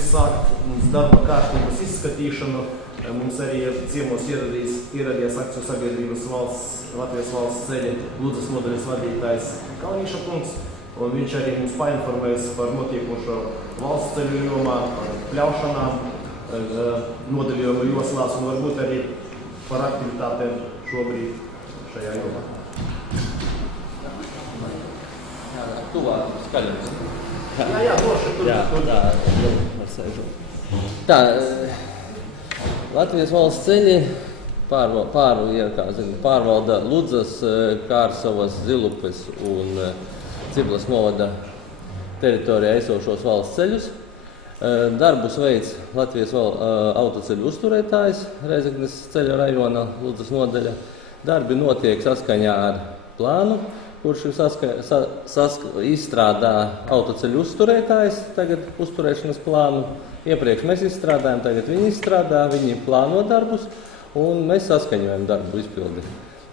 pirms sākt mums darba kārtības izskatīšanu, mums arī ciemos ieradies Akciju sabiedrības Latvijas valsts ceļa Ludzas nodaļas vadītājs Kalniša kungs, un viņš arī mums painformēs par notiekošo valsts ceļu jomā, par pļaušanām, nodaļojumu joslās un varbūt arī par aktivitātēm šobrīd šajā jomā. Tuvāk skaļums. Jā, doši tur. Var sēžot. Tā, Latvijas valsts ceļi pārvalda Ludzas, Kārsavas, Zilupes un Ciblas novada teritorijā esošos valsts ceļus. Darbus veids Latvijas autoceļu uzturētājs Rēzeknes ceļa rajona Ludzas nodaļa. Darbi notiek saskaņā ar plānu, kurš izstrādā autoceļu uzturētājs, tagad uzturēšanas plānu. Iepriekš mēs izstrādājam, tagad viņi izstrādā, viņi plāno darbus, un mēs saskaņojam darbu izpildi.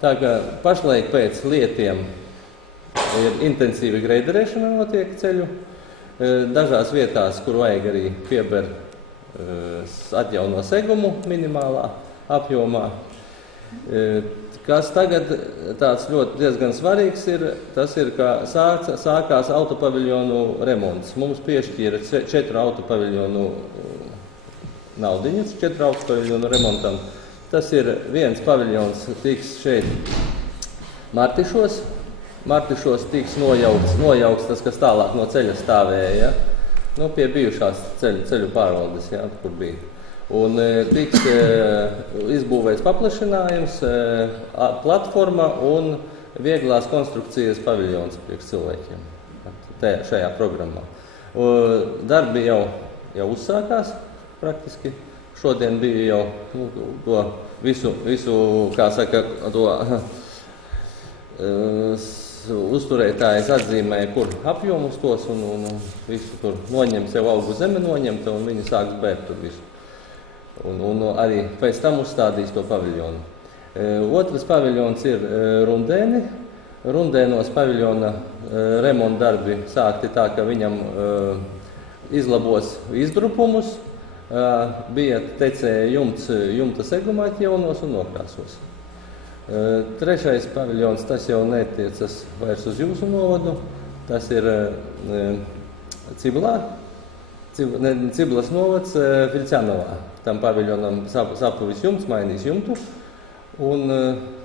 Tā kā pašlaik pēc lietiem ir intensīva greiderēšana notiek ceļu. Dažās vietās, kur vajag arī pieber atjauno segumu minimālā apjomā. Kas tagad tāds ļoti diezgan svarīgs ir, tas ir, ka sākās autopaviljonu remonts. Mums piešķīra 4 autopaviljonu naudiņas, 4 autopaviljonu remontam. Tas ir viens paviljons tiks šeit Martišos. Martišos tiks nojaukts tas, kas tālāk no ceļa stāvēja, pie bijušās ceļu pārvaldes, kur bija. Un tiks izbūvēts paplašinājums, platforma un vieglās konstrukcijas paviljons priekš cilvēkiem šajā programmā. Darbi jau uzsākās praktiski. Šodien bija jau to visu kā saka, uzturētājs atzīmēja, kur apjomus tos un visu tur noņem, sev augu zeme noņemta un viņi sāks bērt tur visu. Un arī pēc tam uzstādīs to paviljonu. Otrs paviljons ir Rundēni. Rundēnos paviljona remonta darbi sākti tā, ka viņam izlabos izdrupumus, bija tecēja jumta segumā atjaunos un nokrāsos. Trešais paviljons, tas jau netiecas vairs uz jūsu novadu, tas ir Ciblā. Ciblas novads Fiļķanovā. Tam paviljonam sapuvis jumts, mainīs jumtu. Un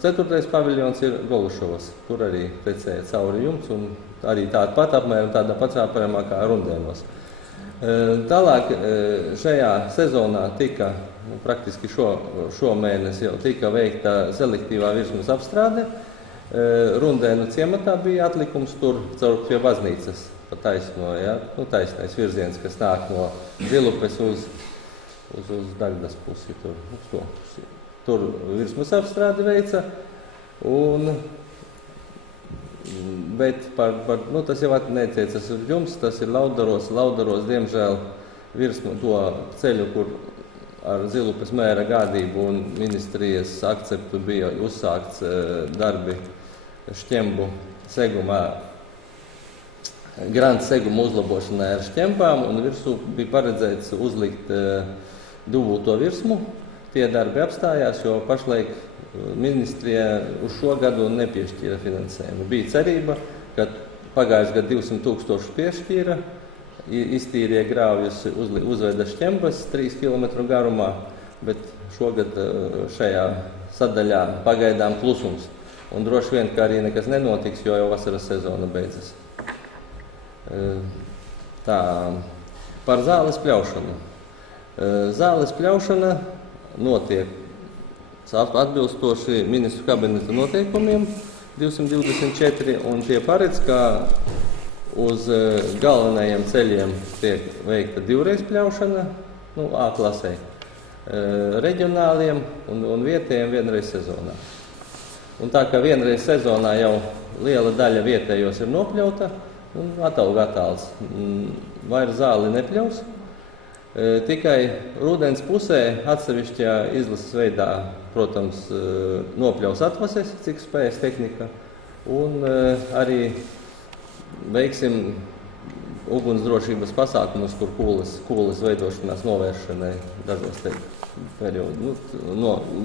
4. paviljons ir Golušovas, kur arī tecēja cauri jumts un arī apmēram tādā pašā apmērā kā Rundēnos. Tālāk šajā sezonā tika, praktiski šo mēnesi jau tika veikta selektīvā virsmas apstrāde. Rundēnu ciematā bija atlikums tur caur pie baznīcas. Taisno, taisnais virziens, kas nāk no Zilupes uz Dagdas pusi. Tur virsmas apstrādi veica, bet tas jau netiecas uz jums, tas ir Laudaros, diemžēl virsmu to ceļu, kur ar Zilupes mēra gādību un ministrijas akceptu bija uzsākts darbi Šķembu segumā, grānta seguma uzlabošanai ar šķempām, un virsū bija paredzēts uzlikt dubulto virsmu. Tie darbi apstājās, jo pašlaik ministrija uz šo gadu nepiešķīra finansējumu. Bija cerība, ka pagājušajā gadā 200 000 piešķīra, iztīrīja grāvjus, uzveda šķempas 3 km garumā, bet šogad šajā sadaļā pagaidām klusums. Un droši vien, ka arī nekas nenotiks, jo jau vasaras sezona beidzas. Tā, par zāles pļaušanu. Zāles pļaušana notiek atbilstoši ministru kabineta noteikumiem 224, un tie paredz, ka uz galvenajiem ceļiem tiek veikta 2reiz pļaušana, A klasē, reģionāliem un vietējiem 1reiz sezonā. Un tā kā 1reiz sezonā jau liela daļa vietējos ir nopļauta, attāls. Vairs zāli nepļaus. Tikai rudens pusē atsevišķajā izlases veidā, protams, nopļaus atvases, cik spējas tehnika. Un arī veiksim ugunsdrošības pasākumus, kur kūles veidošanās novēršanai dažos periodu,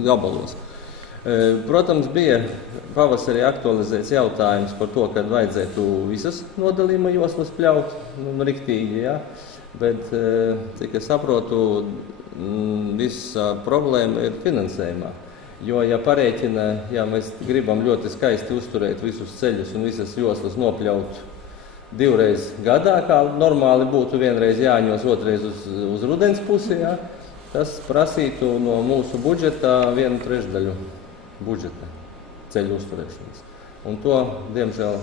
gabalos. Protams, bija pavasarī aktualizēts jautājums par to, kad vajadzētu visas nodalījuma joslas pļaut, riktīgi, ja? Bet, cik es saprotu, visa problēma ir finansējumā. Jo, ja parēķina, ja mēs gribam ļoti skaisti uzturēt visus ceļus un visas joslas nopļaut 2 reizes gadā, kā normāli būtu vienreiz jāņos, otrais uz rudens pusi, ja? Tas prasītu no mūsu budžeta 1/3 budžeta ceļu uzturēšanas. Un to, diemžēl,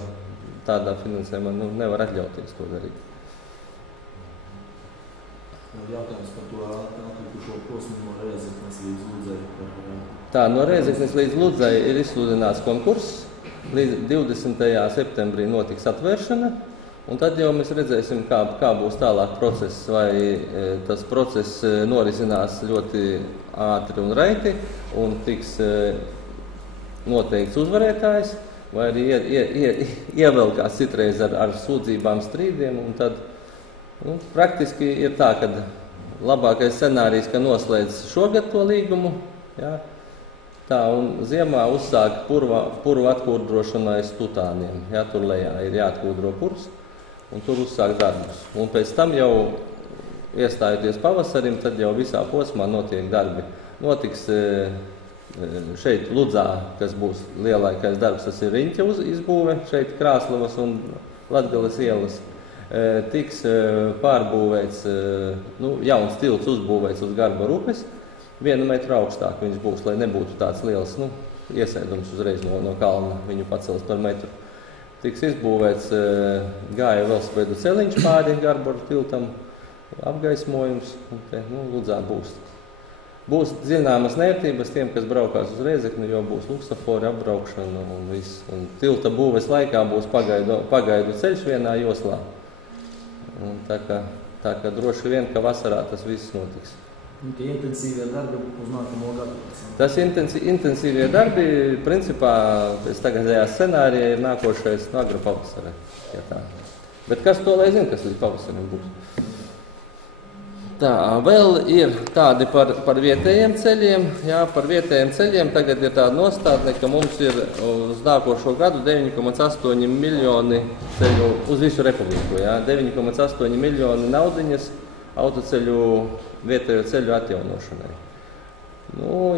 tādā finansējumā nevar atļauties to darīt. Jautājums par to atlikušo posmu no Rēzeknes līdz Ludzai. Tā, no Rēzeknes līdz Ludzai ir izsludināts konkurss. Līdz 20. septembrī notiks atvēršana. Un tad jau mēs redzēsim, kā būs tālāk process, vai tas process norisinās ļoti ātri un raiti un tiks noteikts uzvarētājs, vai arī ievelkās citreiz ar sūdzībām, strīdiem. Un tad praktiski ir tā, ka labākais scenārijs, ka noslēdz šogad to līgumu, ja? Tā, un ziemā uzsāk purva atkūdrošanu aiz Tutāniem. Ja? Tur lejā ir jāatkūdro purs. Un tur uzsāk darbus. Un pēc tam jau iestājoties pavasarim, tad jau visā posmā notiek darbi. Notiks šeit Ludzā, kas būs lielākais darbs, tas ir riņķa izbūve, šeit Krāslavas un Latgales ielas. Tiks pārbūvēts, jauns tilts uzbūvēts uz Garbaru upes, 1 metru augstāk viņš būs, lai nebūtu tāds liels iesēdums uzreiz no kalna, viņu pacels par metru. Tiks izbūvēts gāja velosipēdu celiņš pāri Garbaru tiltam, apgaismojums, un te, Ludzā būs. Būs zināmas nērtības tiem, kas braukās uz Rēzekni, jo būs luksafori apbraukšana un viss. Un tilta būves laikā būs pagaidu ceļš vienā joslā. Un tā kā droši vien, ka vasarā tas viss notiks. Tie intensīvie darbi uz nākamo gadu. Tas intensīvie darbi, principā, pēc tagadējā scenārija ir nākošais no agra pavasara. Ja tā. Bet kas to lai zina, kas līdz pavasarim būs? Tā, vēl ir tādi par vietējiem ceļiem. Jā, par vietējiem ceļiem tagad ir tāda nostādne, ka mums ir uz nākošo gadu 9,8 miljoni ceļu uz visu republiku. Jā, 9,8 miljoni naudiņas autoceļu, vietējo ceļu atjaunošanai.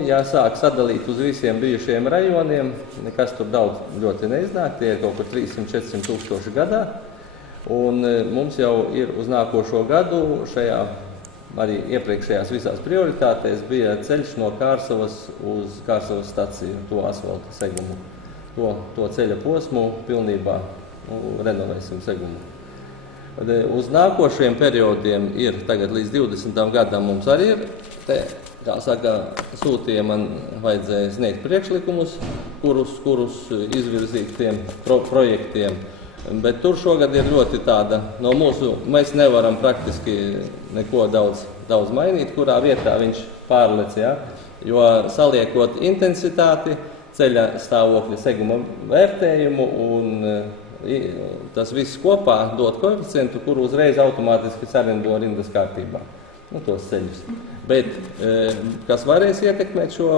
Ja sāk sadalīt uz visiem bijušajiem rajoniem, nekas tur daudz ļoti neiznāk, tie ir kaut kur 300–400 tūkstoši gadā. Un mums jau ir uz nākošo gadu šajā, arī iepriekšējās visās prioritātēs bija ceļš no Kārsavas uz Kārsavas staciju, to asfalta segumu. To ceļa posmu pilnībā renovēsim segumu. Uz nākošajiem periodiem ir tagad līdz 20. gadam mums arī ir, kā saka, sūtīja man vajadzēja sniegt priekšlikumus, kurus izvirzīt tiem projektiem. Bet tur šogad ir ļoti tāda, no mūsu, mēs nevaram praktiski neko daudz mainīt, kurā vietā viņš pārlec, ja? Jo saliekot intensitāti, ceļa stāvokļa seguma vērtējumu un tas viss kopā dot koeficientu, kuru uzreiz automātiski sarinda rindas kārtībā, tos ceļus. Bet, kas varēs ietekmēt šo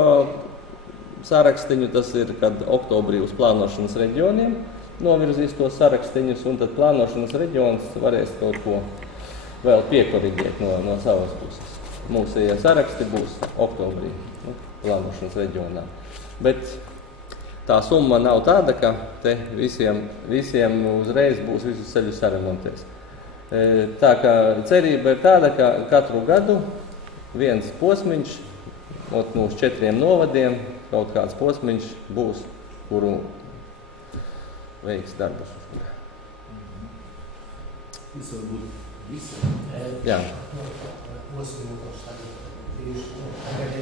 sarakstiņu, tas ir, kad oktobrī uz plānošanas reģioniem novirzīs tos sarakstiņus, un tad plānošanas reģions varēs kaut ko vēl piekoriģēt no savas puses. Mūsējie saraksti būs oktobrī plānošanas reģionā. Bet tā summa nav tāda, ka te visiem uzreiz būs visus ceļus saremontēs. Tā kā cerība ir tāda, ka katru gadu viens posmiņš no 4 novadiem, kaut kāds posmiņš būs, kuru veiks darbus. Tas var būt visi. Jā. Posmiņu, kurš tagad ir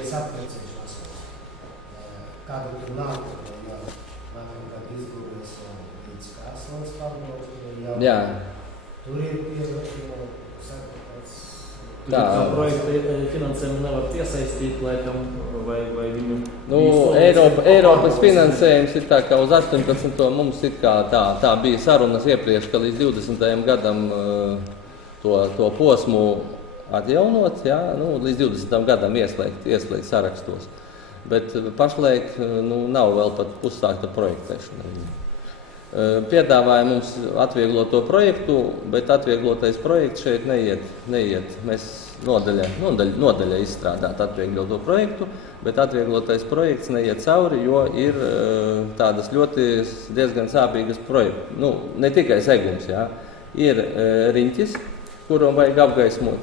apvērcēšanās. Kādu tur nākamgad izgūvēs līdz Kārsavas pārbraukt. Jā. Tur ir tāds Tā projekta finansējumu nevar piesaistīt, laikam, vai viņu... Eiropas finansējums ir tā, ka uz 18. mums ir kā tā bija sarunas iepriekš, ka līdz 20. gadam to posmu atjaunot, jā, līdz 20. gadam ieslēgt sarakstos. Bet pašlaik nav vēl pat uzsākta projektēšana. Piedāvāja mums atvieglot to projektu, bet atvieglotais projekts šeit neiet. Mēs nodaļa izstrādāt atviegloto projektu, bet atvieglotais projekts neiet cauri, jo ir tādas diezgan sāpīgas projekti. Ne tikai segums, jā. Ir riņķis, kuram vajag apgaismot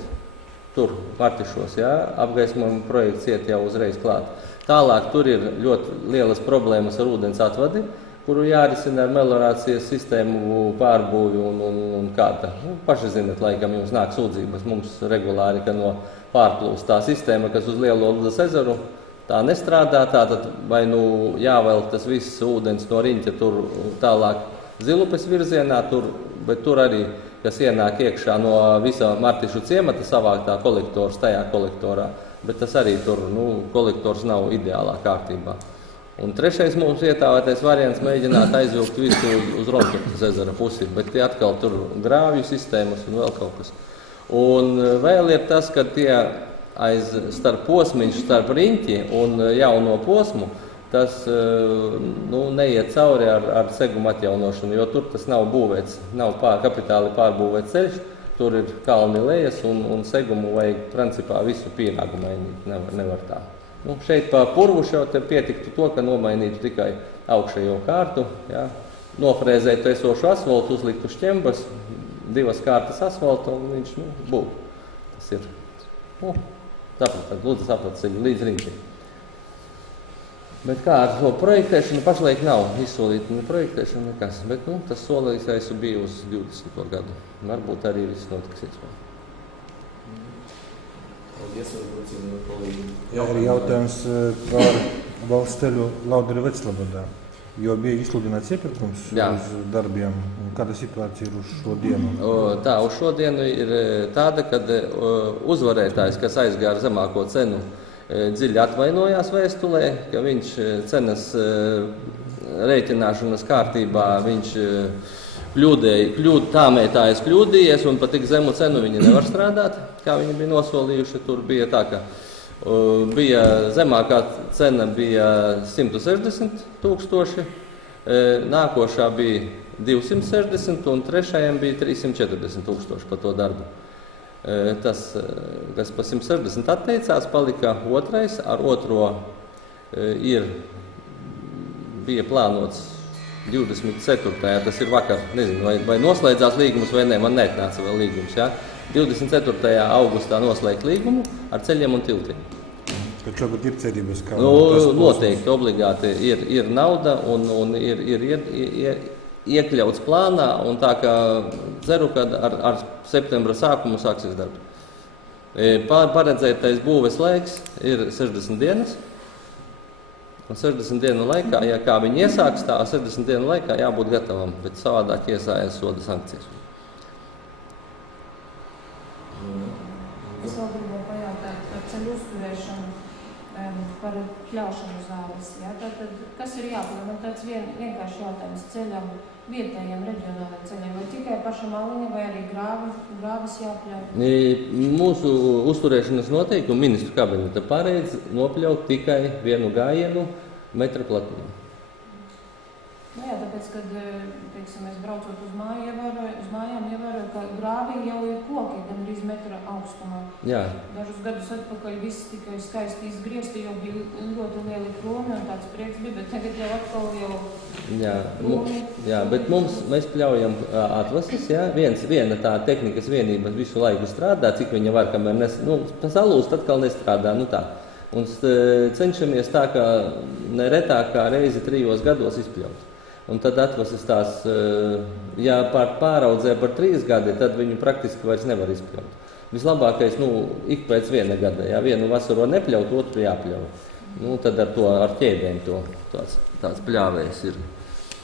tur Martišos, jā. Apgaismojuma projekts iet jau uzreiz klāt. Tālāk tur ir ļoti lielas problēmas ar ūdens atvadi, kuru jārisina ar meliorācijas sistēmu pārbūvi un kāda. Paši zinat, laikam jums nāk sūdzības mums regulāri, ka no pārplūst tā sistēma, kas uz Lielo Ludlas ezeru, tā nestrādā, tātad vai jāvelk tas viss ūdens no riņķa tur tālāk Zilupes virzienā, bet tur arī, kas ienāk iekšā no visa Martišu ciemata savāktā kolektors tajā kolektorā, bet tas arī tur, kolektors nav ideālā kārtībā. Un trešais mums ietāvētais variants mēģināt aizvilkt visu uz Ronkaptas ezera pusi, bet tie atkal tur grāvju sistēmas un vēl kaut kas. Un vēl ir tas, ka tie starp posmiņš, starp riņķi un jauno posmu, tas neiet cauri ar segumu atjaunošanu, jo tur tas nav būvēts, nav kapitāli pārbūvēts ceļš, tur ir kalni lejas un segumu vajag principā visu pīrāgu mainīt, nevar tā. Šeit pa purvušu jau te pietiktu to, ka nomainītu tikai augšējo kārtu, jā, nofrēzētu esošu asfaltu, uzliktu šķembas, 2 kārtas asfalta un viņš būtu. Tas ir, Ludzas apatceļu līdz riņķim. Bet kā ar to projektēšanu pašlaik nav izsolīta projektēšana nekas, bet tas solījis esmu biju uz 20. gadu. Varbūt arī viss notiksies vēl. Ir jautājums par valsts ceļu Lauderi-Veclabadā, jo bija izsludināts iepirkums uz darbiem. Kāda situācija ir uz šo dienu? Uz šo dienu ir tāda, kad uzvarētājs, kas aizgāja ar zemāko cenu, dziļi atvainojās vēstulē, ka viņš cenas rēķināšanas kārtībā viņš tāmētājas kļūdījies un pat tik zemu cenu viņi nevar strādāt, kā viņi bija nosolījuši. Tur bija tā, ka zemākā cena bija 160 000, nākošā bija 260 un trešajam bija 340 000 par to darbu. Tas, kas pa 160 atteicās, palika otrais, ar otro bija plānots 24. Tas ir vakar, nezinu, vai noslēdzās līgums vai ne, man neatnāca vēl līgums, jā. 24. augustā noslēgt līgumu ar ceļiem un tiltiem. Kad šogad ir cerības, kā... Noteikti, obligāti ir nauda un ir iekļauts plānā, un tā kā ceru, ka ar septembra sākumu sāksies darbi. Paredzētais būves laiks ir 60 dienas. Un 60 dienu laikā, ja kā viņi iesāks, tā 60 dienu laikā jābūt gatavam, bet savādāk iesājas soda sankcijas. Es vēl gribēju pajautāt par ceļu uzturēšanu, par pļaušanu zāles. Ja? Tātad, kas ir jāpadara? Man tāds vienkārši jautājums ceļam, vietējiem reģionāliem ceļiem, vai tikai pašam aliņam, vai arī grāvis jāpļauj? Mūsu uzturēšanas noteikumi ministru kabineta paredz nopļaut tikai vienu gājienu metra platumā. Jā, tāpēc, kad, teiksim, mēs braucot uz mājām, ievēroju, ka grāvī jau ir koki, gan arī metra augstumā. Jā. Dažus gadus atpakaļ viss tikai skaisti izgriezti, jo bija ļoti lieli krūmi un tāds prieks bija, bet tagad jau atkal krūmi. Jā, bet mēs pļaujam atvases, jā, viena tā tehnikas vienība visu laiku strādā, cik viņa var, kamēr tas alūst atkal nestrādā, tā. Un cenšamies tā, ka neretākā reizi 3 gados izpļaut. Un tad atvases tās, ja pāraudzē par 3 gadi, tad viņu praktiski vairs nevar izpļaut. Vislabākais, ik pēc 1 gada, ja vienu vasaru nepļaut, otru jāpļauj. Tad ar ķēdēm tāds pļāvējs ir.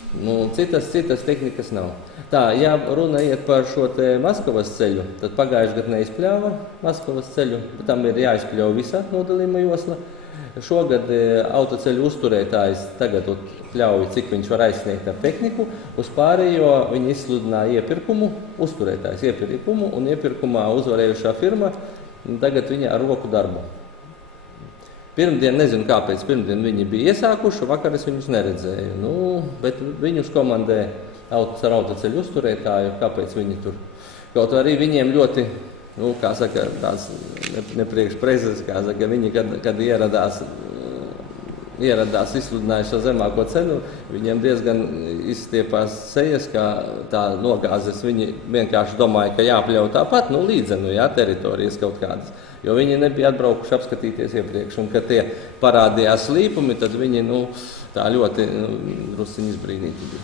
Nu, citas tehnikas nav. Tā, ja runa iet par šo te Maskavas ceļu, tad pagājuši gadu neizpļāva Maskavas ceļu, bet tam ir jāizpļauj visa nodalījuma josla. Šogad autoceļu uzturētājs tagad pļauj, cik viņš var aizsniegt ar tehniku, uz pārējo viņi izsludināja iepirkumu, uzturētājs iepirkumu, un iepirkumā uzvarējušā firma tagad viņa ar roku darbu. Pirmdien, nezinu kāpēc, pirmdien viņi bija iesākuši, vakar es viņus neredzēju. Nu, bet viņus komandē ar autoceļu uzturētāju, kāpēc viņi tur. Kaut arī viņiem ļoti, nu, kā saka, tās nepriekšprezes, kā saka, viņi, kad ieradās izsludinājuši šo zemāko cenu, viņiem diezgan izstiepās sejas, kā tā nogāzes. Viņi vienkārši domāja, ka jāpļauj tāpat, nu, līdzenu, jā, teritorijas kaut kādas. Jo viņi nebija atbraukuši apskatīties iepriekš, un kad tie parādījās slīpumi, tad viņi, nu, tā ļoti drusciņi izbrīnīti bija.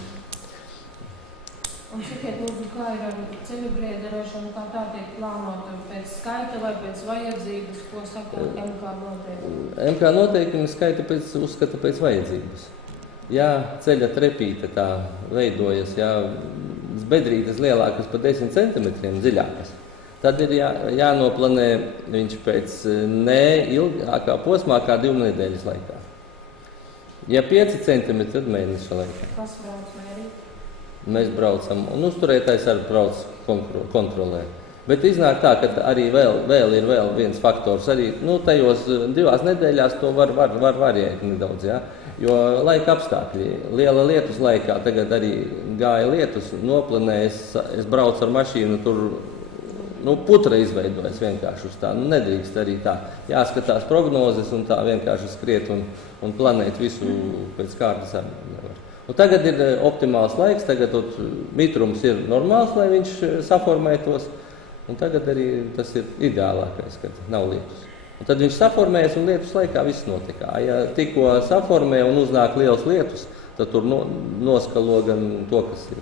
Un sakiet, lūdzu, kā ir ar ceļu grēderēšanu, kā tā tiek plānota pēc skaita vai pēc vajadzības, ko saka MK noteikumi? MK noteikumi skaita uzskata pēc vajadzības. Ja ceļa trepīte tā veidojas, ja bedrītes lielākas par 10 centimetriem dziļākas, tad ir jānoplanē viņš pēc neilgākā posmā kā 2 nedēļas laikā. Ja 5 centimetri, tad mēneša laikā. Kas brauc mērīt? Mēs braucam, un uzturētājs arī brauc kontrolē. Bet iznāk tā, ka arī vēl ir viens faktors. Arī, nu, tajos 2 nedēļās to var variēt nedaudz, ja? Jo laika apstākļi. Liela lietus laikā, tagad arī gāja lietus, noplanēja, es braucu ar mašīnu, tur putra izveidojas vienkārši uz tā. Nu, nedrīkst arī tā. Jāskatās prognozes un tā vienkārši skriet un planēt visu pēc kārtas arī nevar. Un tagad ir optimāls laiks, tagad mitrums ir normāls, lai viņš saformētos. Un tagad arī tas ir ideālākais, kad nav lietus. Un tad viņš saformējas un lietus laikā viss notikā. Ja tikko saformē un uznāk liels lietus, tad tur noskalo gan to, kas ir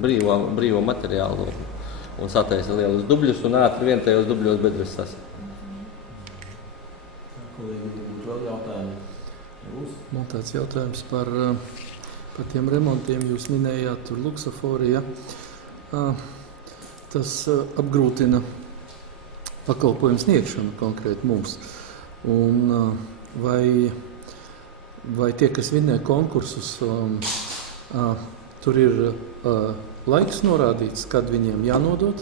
brīvo materiālu. Un sataisa lielus dubļus un ātri vien tajos dubļos bedres sasaka. Kolēģi, būtu vēl jautājumi? Man tāds jautājums par tiem remontiem. Jūs minējāt tur luksaforiju. Tas apgrūtina pakalpojumu sniegšanu konkrēti mums. Un vai tie, kas vinē konkursus, tur ir laiks norādīts, kad viņiem jānodot?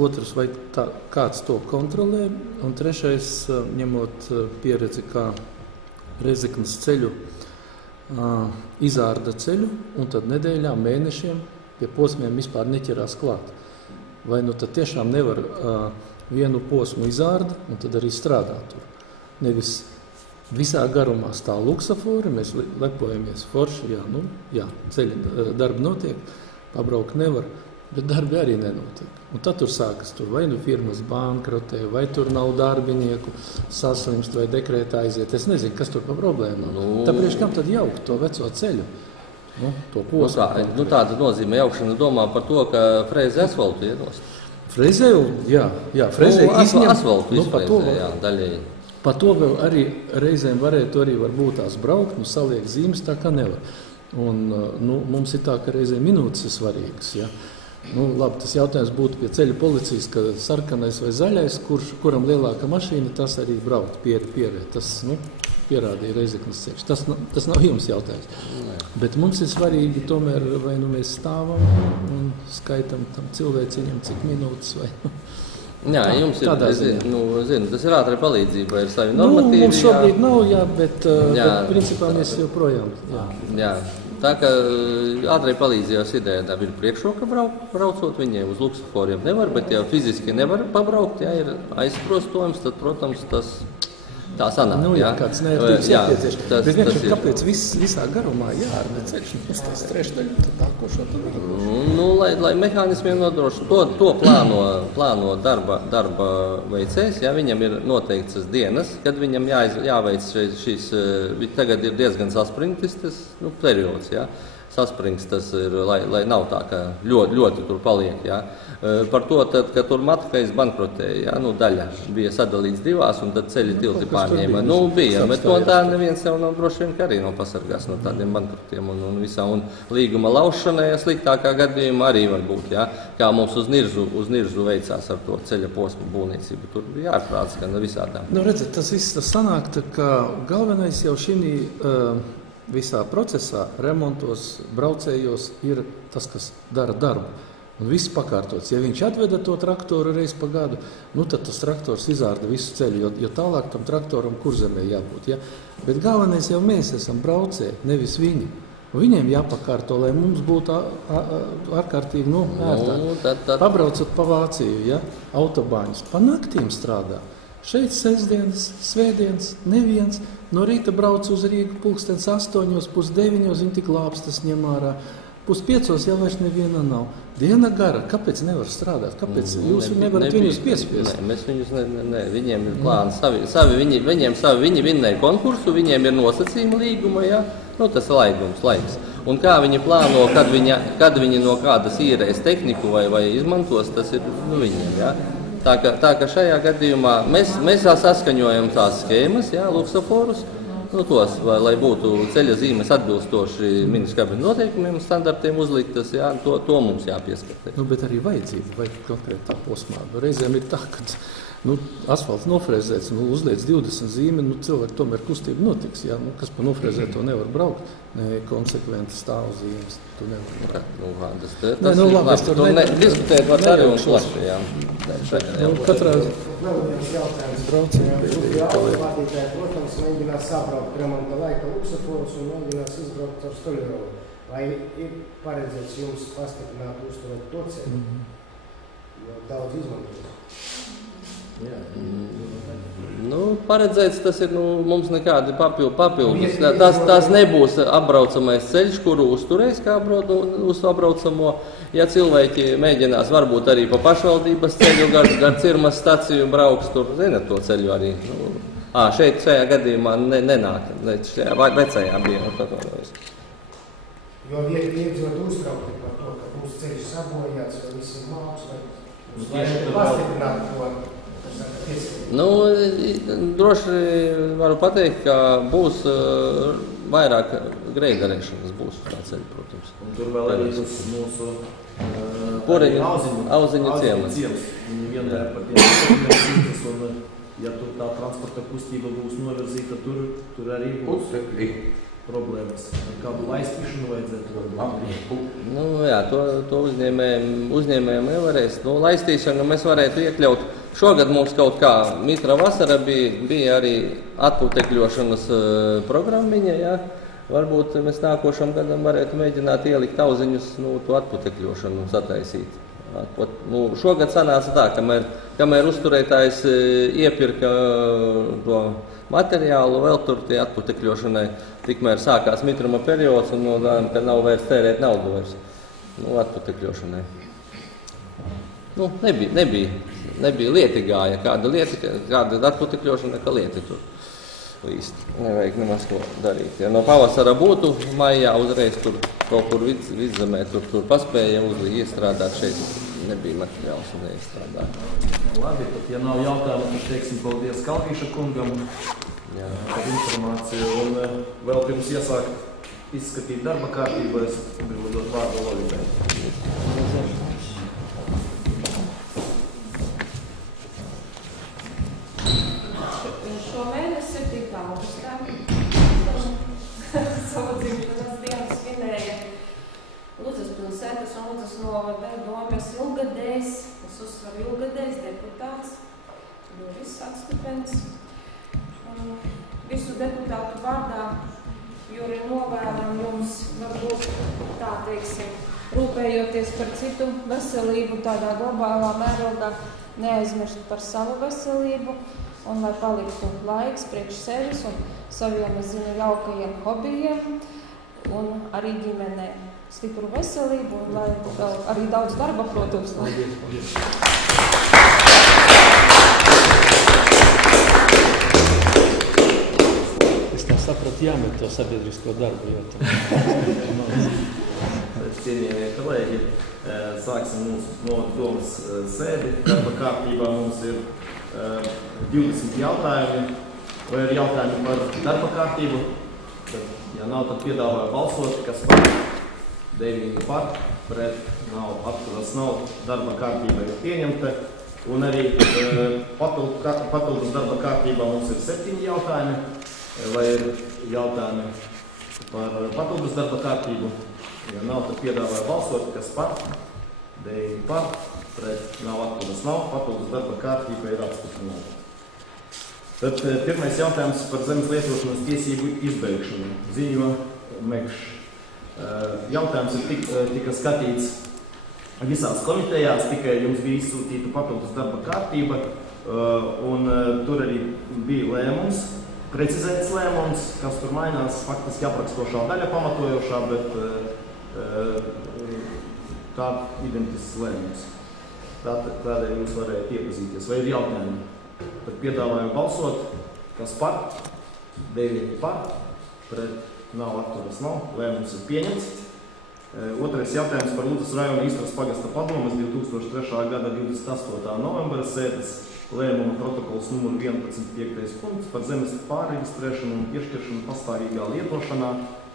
Otrs, vai kāds to kontrolē? Un trešais, ņemot pieredzi, kā Rezeknes ceļu izārda ceļu, un tad nedēļām, mēnešiem pie posmiem vispār neķerās klāt. Vai nu tad tiešām nevar vienu posmu izārda un tad arī strādāt tur? Nevis visā garumā stāv luksafori, mēs lepojamies forši, ceļa darbi notiek, pabraukt nevar, bet darbi arī nenotiek. Un tad tur sākas, vai nu firmas bankrotē, vai tur nav darbinieku, saslimst vai dekrētā aiziet. Es nezinu, kas tur pa problēmām. Tāpēc kam tad jaukt to veco ceļu? To posmu. Tāda nozīme jaukšana domā par to, ka frēze asfaltu ienost. Frēze jau, jā, frēze izņem. Asfaltu izfrēzē, jā, daļēji. Pa to vēl arī reizēm varētu arī varbūt tās braukt, saliek zīmes, tā kā nevar. Un mums ir tā, ka reizēm minūtes ir svarīgas, ja. Labi, tas jautājums būtu pie ceļa policijas, ka sarkanais vai zaļais, kuram lielāka mašīna, tas arī braukt pierē. Tas, pierādīja Rezeknes ceļš. Tas nav jums jautājums. Bet mums ir svarīgi tomēr, vai mēs stāvam un skaitam tam cilvēciņam, cik minūtes vai... Jā, jums ir, zinu, tas ir ātrai palīdzība, ir savi normatīvi. Mums šobrīd nav, bet principā mēs joprojām. Jā. Tā kā ātrai palīdzības ideja tā ir priekšroka braucot viņiem uz luksaforiem nevar, bet ja fiziski nevar pabraukt, ja ir aizprostojums, tad, protams, tas tā sanāk. Kāds neatības jāpiecieš. Bet vienkārši kāpēc visā garumā jārada ceļš, tas trešdaļu, tad tā, ko šo tad var? Lai mehānismiem nodrošina, to plāno darba veicējs, ja viņam ir noteiktas dienas, kad viņam jāveic šīs, tagad ir diezgan saspringtis tas periods, ja. saspringts, tas ir, lai nav tā, ka ļoti tur paliek. Ja. Par to, tad, ka tur Matkais bankrotēja, ja, daļa bija sadalīts divās, un tad ceļi tilti pārņēma. Bija, bet to tā neviens jau droši vien arī nav pasargās no tādiem bankrotiem un visā. Un līguma laušanai sliktākā gadījumā arī var būt, ja, kā mums uz Nirzu veicās ar to ceļa posmu būvniecību. Tur bija jāprāts, ka visādā. Redzat, tas viss sanāk, ka galvenais jau šī visā procesā, remontos, braucējos ir tas, kas dara darbu. Un viss pakārtots. Ja viņš atveda to traktoru reiz pa gadu, tad tas traktors izārda visu ceļu, jo tālāk tam traktoram kurzemē jābūt. Ja? Bet galvenais jau mēs esam braucēji, nevis viņi. Un viņiem jāpakārto, lai mums būtu ārkārtīgi ērtāk. Pabraucot pa Vāciju, ja? Autobāņus, pa naktīm strādā. Šeit sestdienas, svētdienas, neviens. No rīta brauc uz Rīgu 8:30, 8:30, viņi tik lāpstas ņem ārā. 4:30 jau vairs neviena nav. Diena gara, kāpēc nevar strādāt? Kāpēc jūs nevarat viņus piespiest? Nē, mēs viņus viņiem ir plāni viņi vinnēja konkursu, viņiem ir nosacījumi līguma, ja? Tas ir laiks. Un kā viņi plāno, kad viņi no kādas īrēs tehniku vai izmantos, tas ir viņiem, ja? Tā ka šajā gadījumā mēs saskaņojam tās schēmas, jā, luksaforus, tos, lai būtu ceļa zīmes atbilstoši ministra kabineta noteikumiem un standartiem uzliktas, jā, to mums jāpieskatē. Bet arī vajadzība vajag konkrētā posmā. Reizēm ir tā, ka asfalts nofrēzēts, uzliec 20 zīme, cilvēki tomēr kustība notiks, jā, kas pa nofrēzēt to nevar braukt. Konsekventi stāv zīmes, tu nevar braukt. Diskutēt var arī un plaši, jā. Katrā vēl viens jautājums braucējiem. Autovadītāji, protams, mēģinās sabraukt remonta laika luksaforus un mēģinās izbraukt ar Stoļerovu. Vai ir paredzēts jums pastiprināt uzturēt to ceļu? Jo daudz izmantot. Paredzēts tas ir, mums nekādi papildus. Tas nebūs apbraucamais ceļš, kuru uzturēs kā uz apbraucamo. Ja cilvēki mēģinās varbūt arī pa pašvaldības ceļu gar Cirmas staciju brauks, tur zina to ceļu arī. Šeit šajā gadījumā nenāk, šajā vecajā bija. Jo iedzot uztraukti par to, ka būs ceļš sabojāts, vai viss ir māks, vai pastiprināt to. Droši varu pateikt, ka būs vairāk greidarēšanas būs tā ceļa, protams. Un tur vēl arī tas mūsu Auziņu ciemas. Viņi vienmēr par tiem cītas, un ja tur tā transporta kustība būs novirzīta, tur arī būs problēmas. Kādu laistīšanu vajadzētu? Jā, to uzņēmējiem nevarēs. Laistīšanu mēs varētu iekļaut. Šogad mums kaut kā mitra vasara bija arī atputekļošanas programmiņa, ja? Varbūt mēs nākošam gadam varētu mēģināt ielikt auziņus, to atputekļošanu sataisīt. Šogad sanāca tā, kamēr uzturētājs iepirka to materiālu vēl tur tie atputekļošanai, tikmēr sākās mitruma periods un nodājām, ka nav vairs tērēt naudu vairs atputekļošanai. Nebija lieti gāja, kāda atputekļošana, ka lieti tur līst. Nevajag nemaz to darīt. Ja no pavasara būtu, maijā uzreiz tur kaut kur vidzemē tur paspēja iestrādāt, šeit nebija materiāls un neiestrādāt. Labi, tad ja nav jautājumu, tad teiksim paldies Kalvīša kungam par informāciju. Un vēl pirms iesākt izskatīt darba kārtību, es gribu dot vārdu Lovitai. Savu dzimšanas dienu svinēja Ludzas pilsētas un Ludzas novada domes ilgadējs, es uzsvaru ilgadējs deputāts, Juris Atstupens. Visu deputātu vārdā, Juri, novēlam jums, varbūt tā teiksim, rūpējoties par citu veselību tādā globālā mērogā, neaizmirst par savu veselību. Un lai paliktu laiks priekš sevis un saviem, es zinu, jaukajiem hobijiem un arī ģimenē stipru veselību un lai arī daudz darba, protams. Es tā sapratu, jāmet to sabiedrisko darbu. kolēģi, sāksim mūsu domas sēdi. Darba kārtībā mums ir 20 jautājumi. Vai ir jautājumi par darba kārtību? Ja nav, tad piedāvāju balsot, kas par 9 par, pret nav, atturas nav, darba kārtība ir pieņemta. Un arī papildus darba kārtībā mums ir 7 jautājumi. Vai ir jautājumi par papildus darba kārtību? Ja nav, tad piedāvāju balsot, kas par 9 par, pret nav, atturas nav, papildus darba kārtība ir apstiprināta. Tad pirmais jautājums par zemes lietošanas tiesību izbeigšanu. Ziņo Mekšs. Jautājums tika skatīts visās komitejās, tikai jums bija izsūtīta papildus darba kārtība, un tur arī bija lēmums, precizēts lēmums, kas tur mainās, faktiski aprakstošā daļa pamatojošā, bet tā identisks lēmums. Tādēļ jūs varētu iepazīties. Vai ir jautājumi? Tad piedāvāju balsot, kas par, 9 par, pret nav, atturas nav, lēmums ir pieņemts. Otrais jautājums par Ludzas rajona Istras pagasta padomes 2003. gada 28. novembra sēdes lēmuma protokols numur 11.5. punkts par zemes pārreģistrēšanu un piešķiršanu pastāvīgā lietošanā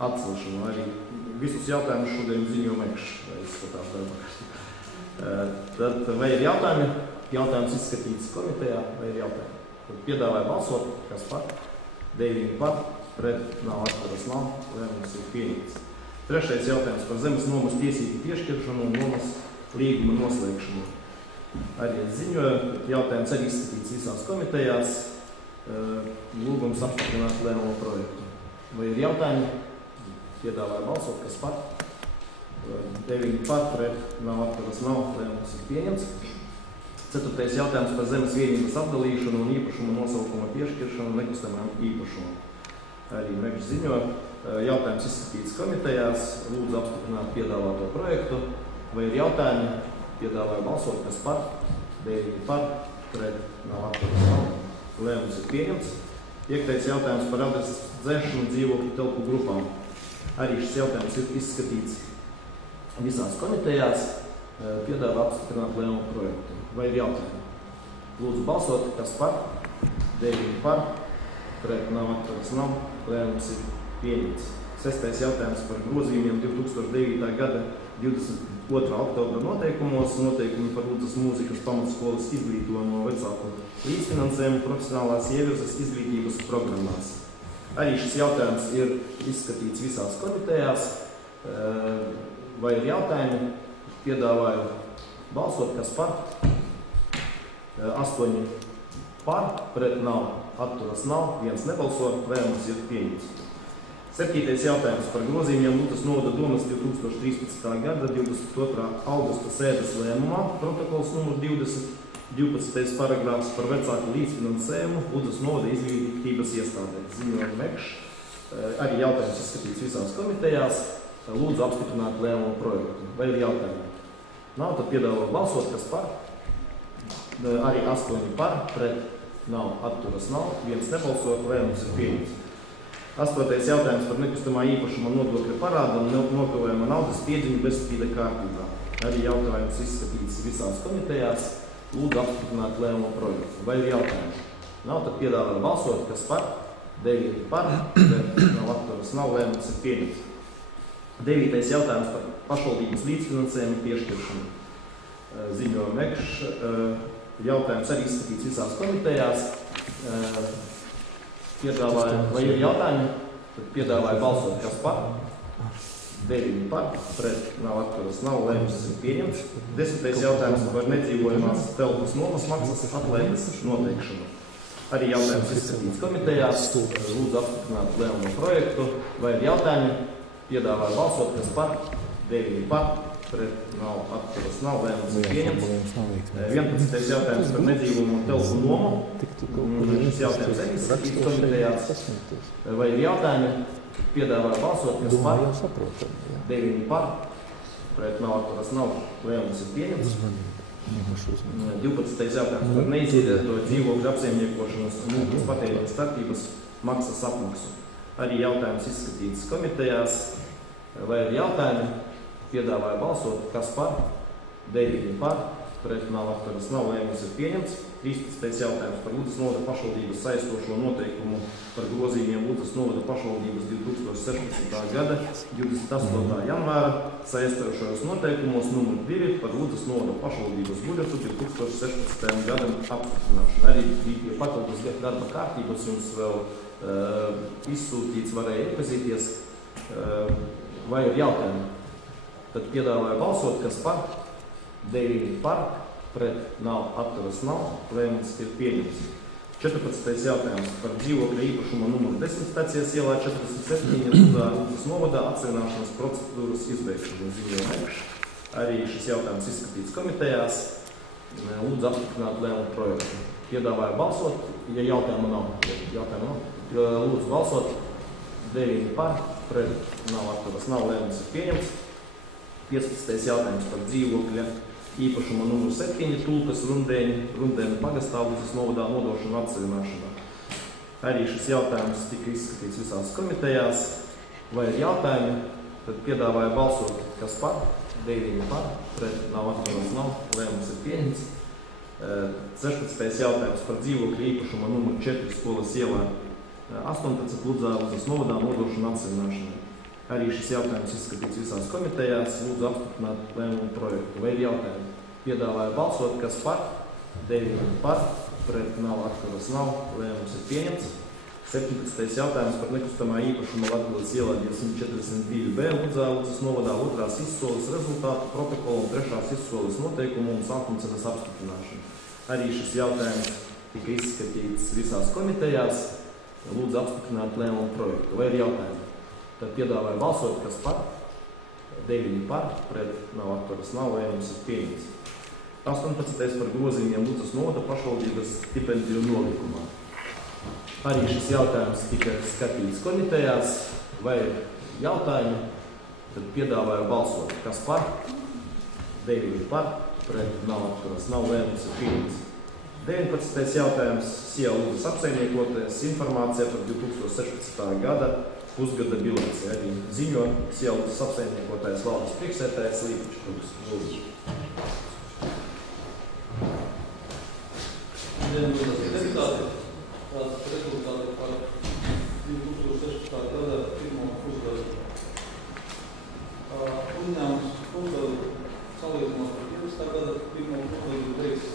atcelšanu. Arī visus jautājumus šodien ziņo Mekšs, vai izskatās darba. Tad vai ir jautājumi? Jautājums izskatīts komitejā, vai ir jautājumi? Tad piedāvāju balsot, kas par, 9 par, pret nav, atturas nav, lēmums ir pieņemts. Trešais jautājums par zemes nomas tiesību piešķiršanu un nomas līguma noslēgšanu. Arī ziņoju, ka jautājums arī izskatīts visās komitejās, lūgums apstiprināt lēmumu projektu. Vai ir jautājumi? Piedāvāju balsot, kas par, 9 par, pret nav, atturas nav, lēmums ir pieņemts. Ceturtais jautājums par zemes vienības atdalīšanu un īpašuma nosaukuma piešķiršanu nekustamajam īpašumam. Arī Mekšs ziņo, jautājums izskatīts komitejās, lūdzu apstiprināt piedāvāto projektu. Vai ir jautājumi? Piedāvāju balsot, kas par, 9 par, pret nav, atturas nav, lēmums ir pieņemts. Piektais jautājums par adreses dzēšanu dzīvokļu telpu grupām. Arī šis jautājums ir izskatīts visās komitejās, piedāvā apstiprināt lēmumu projektu. Vai ir jautājumi? Lūdzu balsot, kas par, 9 par, pret nav, atturas nav, lēmums ir pieņemts. Sestais jautājums par grozījumiem 2009. gada 22. oktobra noteikumos, noteikumi par Ludzas mūzikas pamatskolas izglītojumu vecāku līdzfinansējumu profesionālās ievirzes izglītības programmās. Arī šis jautājums ir izskatīts visās komitejās. Vai ir jautājumi? Piedāvāju balsot, kas par, 8 par, pret nav, atturas nav, 1 nebalso, lēmums ir pieņemts. Septītais jautājums par grozījumiem Ludzas novada domas 2013. gada 22. augusta sēdes lēmumā, protokols numur 20, 12. paragrāfs par vecāku līdzfinansējumu Ludzas novada izglītības iestādē. Ziņoja Mekšs. Arī jautājums izskatīts visās komitejās. Lūdzu apstiprināt lēmumu projektu. Vai ir jautājumi? Nav, tad piedāvāju balsot, kas par. Arī 8 par, pret nav, atturas nav, 1 nebalso, lēmums ir pieņemts. 8. jautājums par nekustamā īpašuma nodokļa parādu un nokavējuma naudas piedziņu bezstrīda kārtībā. Arī jautājums izskatīts visās komitejās. Lūdzu apstiprināt lēmumu projektu. Vai ir jautājumi? Nav, tad piedāvāju balsot, kas par. 9 par, pret nav, atturas nav, lēmums ir pieņemts. 9. jautājums par pašvaldības līdzfinansējumu piešķiršanu. Ziņo Mekšs. Jautājums arī izskatīts visās komitejās. Piedāvāju, vai ir jautājumi? Tad piedāvāju balsot, kas par. 9 par, pret nav, atturas nav, lēmums ir pieņemts. 10. jautājums par nedzīvojamās telpas nomas maksas atlaides noteikšanu. Arī jautājums izskatīts komitejās. Lūdzu apstiprināt lēmumu projektu. Vai ir jautājumi? Piedāvāju balsot, kas par, 9 par, pret nav, atturas nav, lēmums ir pieņemts. 11. jautājums par nedzīvojamo telpu nomu. Šis jautājums arī izskatīts komitejās. Vai ir jautājumi? Piedāvāju balsot, kas par, 9 par, pret nav, atturas nav, lēmums ir pieņemts. 12. jautājums par neizdziedēto dzīvokļu apsaimniekošanas un ūdens patēriņa starpības maksas apmaksu. Arī jautājums izskatīts komitejās. Vai ir jautājumi? piedāvāju balsot, kas par, 9 par, pret nav atturas, nav lēmums ir pieņemts. 13. jautājums par Ludzas novada pašvaldības saistošo noteikumu par grozījumiem Ludzas novada pašvaldības 2016. gada 28. janvāra saistošajos noteikumos numur 2 par Ludzas novada pašvaldības budžetu 2016. gadam apstiprināšanu. Arī bija papildus darba kārtības, jums vēl izsūtīts, varēja iepazīties. Vai ir jautājumi? Tad piedāvāju balsot, kas par, 9 par, pret nav atturas nav, lēmums ir pieņemts. 14. jautājums par dzīvokļa īpašuma numuru 10 Stacijas ielā 47 Ludzas novadā atsevišķināšanas procedūras izbeigšanu ziņojumu. Arī šis jautājums izskatīts komitejās. Lūdzu apstiprināt lēmumu projektu. Piedāvāju balsot, ja jautājumu nav. Lūdzu balsot, 9 par, pret nav atturas nav, lēmums ir pieņemts. 15. jautājums par dzīvokļa īpašuma numuru 7 Tulpes Rundēņu pagastā Ludzas novadā nodošanu atsevišķināšanā. Arī šis jautājums tika izskatīts visās komitejās. Vai ir jautājumi? Tad piedāvāju balsot, kas par, 9 par, pret nav atturas nav, lēmums ir pieņemts. 16. jautājums par dzīvokļa īpašuma numuru 4 Skolas ielā 18 Ludzas novadā nodošanu atsevišķināšanā. Arī šis jautājums izskatīts visās komitejās. Lūdzu apstiprināt lēmumu projektu. Vai ir jautājumi? Piedāvāju balsot, kas par, 9 par, pret nav atturas nav, lēmums ir pieņemts. 17. jautājums par nekustamā īpašuma Latgales ielā 242B Ludzas novadā 2. izsoles rezultātu protokolu un 3. izsoles noteikumu un sākumcenas apstiprināšanu. Arī šis jautājums tika izskatīts visās komitejās. Lūdzu apstiprināt lēmumu projektu. Vai ir jautājumi? Tad piedāvāju balsot, kas par, 9 par, pret nav atturas nav, lēmums ir pieņemts. 18. par grozījumiem Ludzas novada pašvaldības stipendiju nolikumā. Arī šis jautājums tika skatīts komitejās. Vai ir jautājumi? Tad piedāvāju balsot, kas par, 9 par, pret nav atturas nav, lēmums ir pieņemts. 19. jautājums SIA Ludzas apsaimniekotājas informācija par 2016. gada pusgada bilanci. Arī ziņo SIA Ludzas apsaimniekotājs valdes priekšsēdētājs Līpučs. Lūdzu. Deputāti, tāds rezultāti par 2016. gada pirmo pusgadu. Uzņēmums pusgadu salīdzinot par 20. gada pirmo pusgadu veiks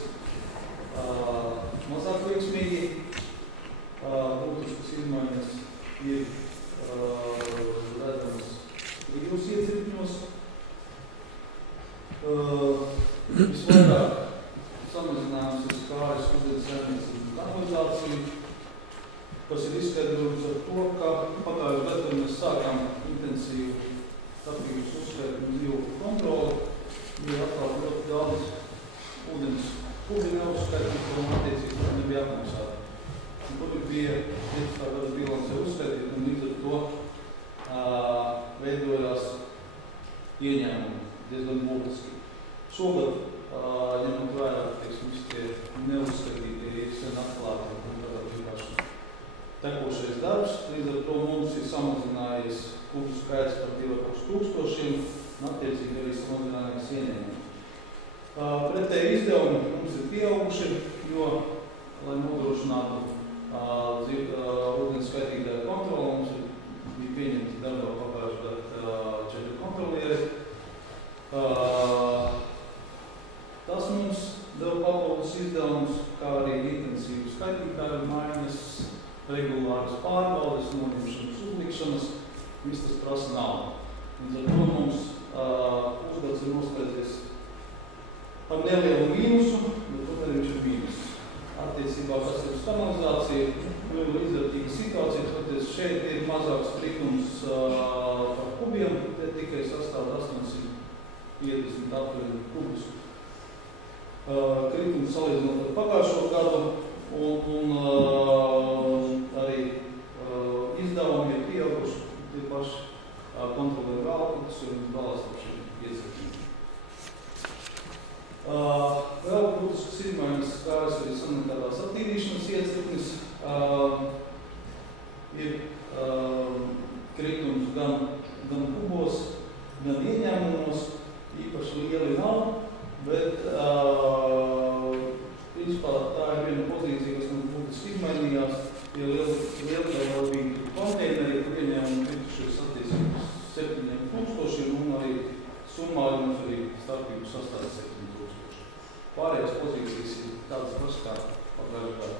mazāk veiksmīgi. Būtiskas izmaiņas ir redzamas brīvos iecirkņos. Visvairāk samazinājums ir skāris ūdens saimniecību un kanalizāciju, kas ir izskaidrojums ar to, ka pagājušajā gadā mēs sākām intensīvu tapības uzskaitu un dzīvokļu kontroli. Bija atkal ļoti daudz ūdens kuģi neuzskaitīti, un attiecīgi nebija apmaksāti. Tur bija 15. gada bilance uzskaitīta, un līdz ar to veidojās ieņēmumi diezgan būtiski. Šogad, ņemot vērā, visi tie neuzskaitītie ir sen atklāti un tādā vienkārši tekošais darbs. Līdz ar to mums ir samazinājies kuģu skaits par 2000 un attiecīgi arī samazinājies ieņēmumi. Pretēji izdevumi mums ir pieauguši, jo, lai nodrošinātu ūdens skaitītāju kontroli, mums bija pieņemti darbā pagājušajā gadā 4 kontrolieri. Tas mums deva papildus izdevumus, kā arī intensīvu skaitītāju maiņas, regulāras pārbaudes, noņemšanas, uzlikšanas. Viss tas prasa naudu. Līdz ar to mums pusgads ir noslēdzies ar nelielu mīnusu, bet tomēr viņš ir mīnus. Attiecībā, kas ir uz kanalizāciju, ļoti līdzvērtīga situācija, toties šeit ir mazāks kritums par kubiem, te tikai sastāv 850 aptuveni kubus. Kritums salīdzinot ar pagājušo gadu, un arī izdevumi ir pieauguši, tie paši kontrolēri valdes un balstoši iecirkņi. Vēl būtiskas izmaiņas, kādas arī sanitārās attīrīšanas iecirknis, ir kritums gan kubos, gan ieņēmumos. ieņēmumos īpaši lieli nav, bet principā tā ir viena pozīcija, kas mums būtiski izmainījās. Ja lielprātīgi konteineri, kur ieņēmumi kritušies attiecības 7,000 un arī summā mums arī starpību sastāv 7,000. Pārējās pozīcijas ir tādas pašas kā pagājušajā.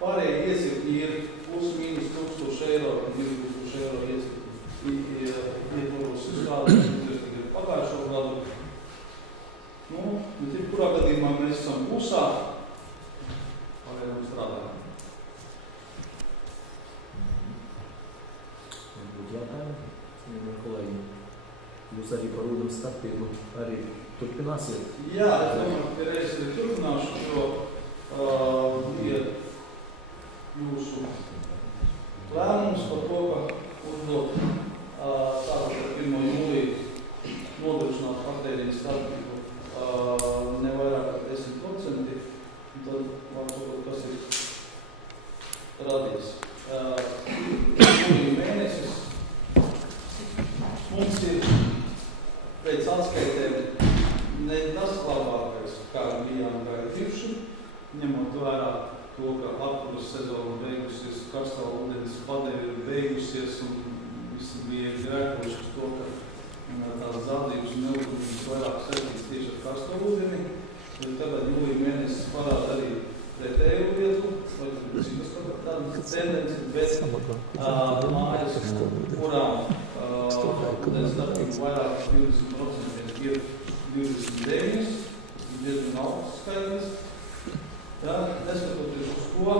Pārējie iecirkņi ir plus mīnus 1,000 eiro, 2,000 eiro iecirkņi ietvaros uz kādu, ir pagājušo gadu. Bet jebkurā gadījumā mēs esam plusā, pārējām strādājam. Jautājumi, kolēģi, jūs arī par ūdens starpību arī turpināsiet? Jā, es domāju, ka reiz arī turpināšu, jo bija jūsu lēmums par to, ka uzdot tātad ar 1. jūliju nodrošināt patēriņu starpību ne vairāk kā 10%, un tad vārdsot, kas ir radies. Jūlija mēnesis mums ir pēc atskaitēm ne tas labākais, kā bijām gaidījuši, ņemot vērā to, ka atpūtas sezona beigusies, karstā ūdens padevi ir beigusies un visi bija grēkojuši uz to, ka tās zādības un neuzmanības vairāk saistīts tieši ar karsto ūdeni, bet tagad jūlija mēnesis parāda arī pretēju lietu, vai tur citas tādas tendences, bet mājas, kurām ūdens starpība vairāk 20% ir 29, diezgan augsts skaitlis. Neskatoties uz to,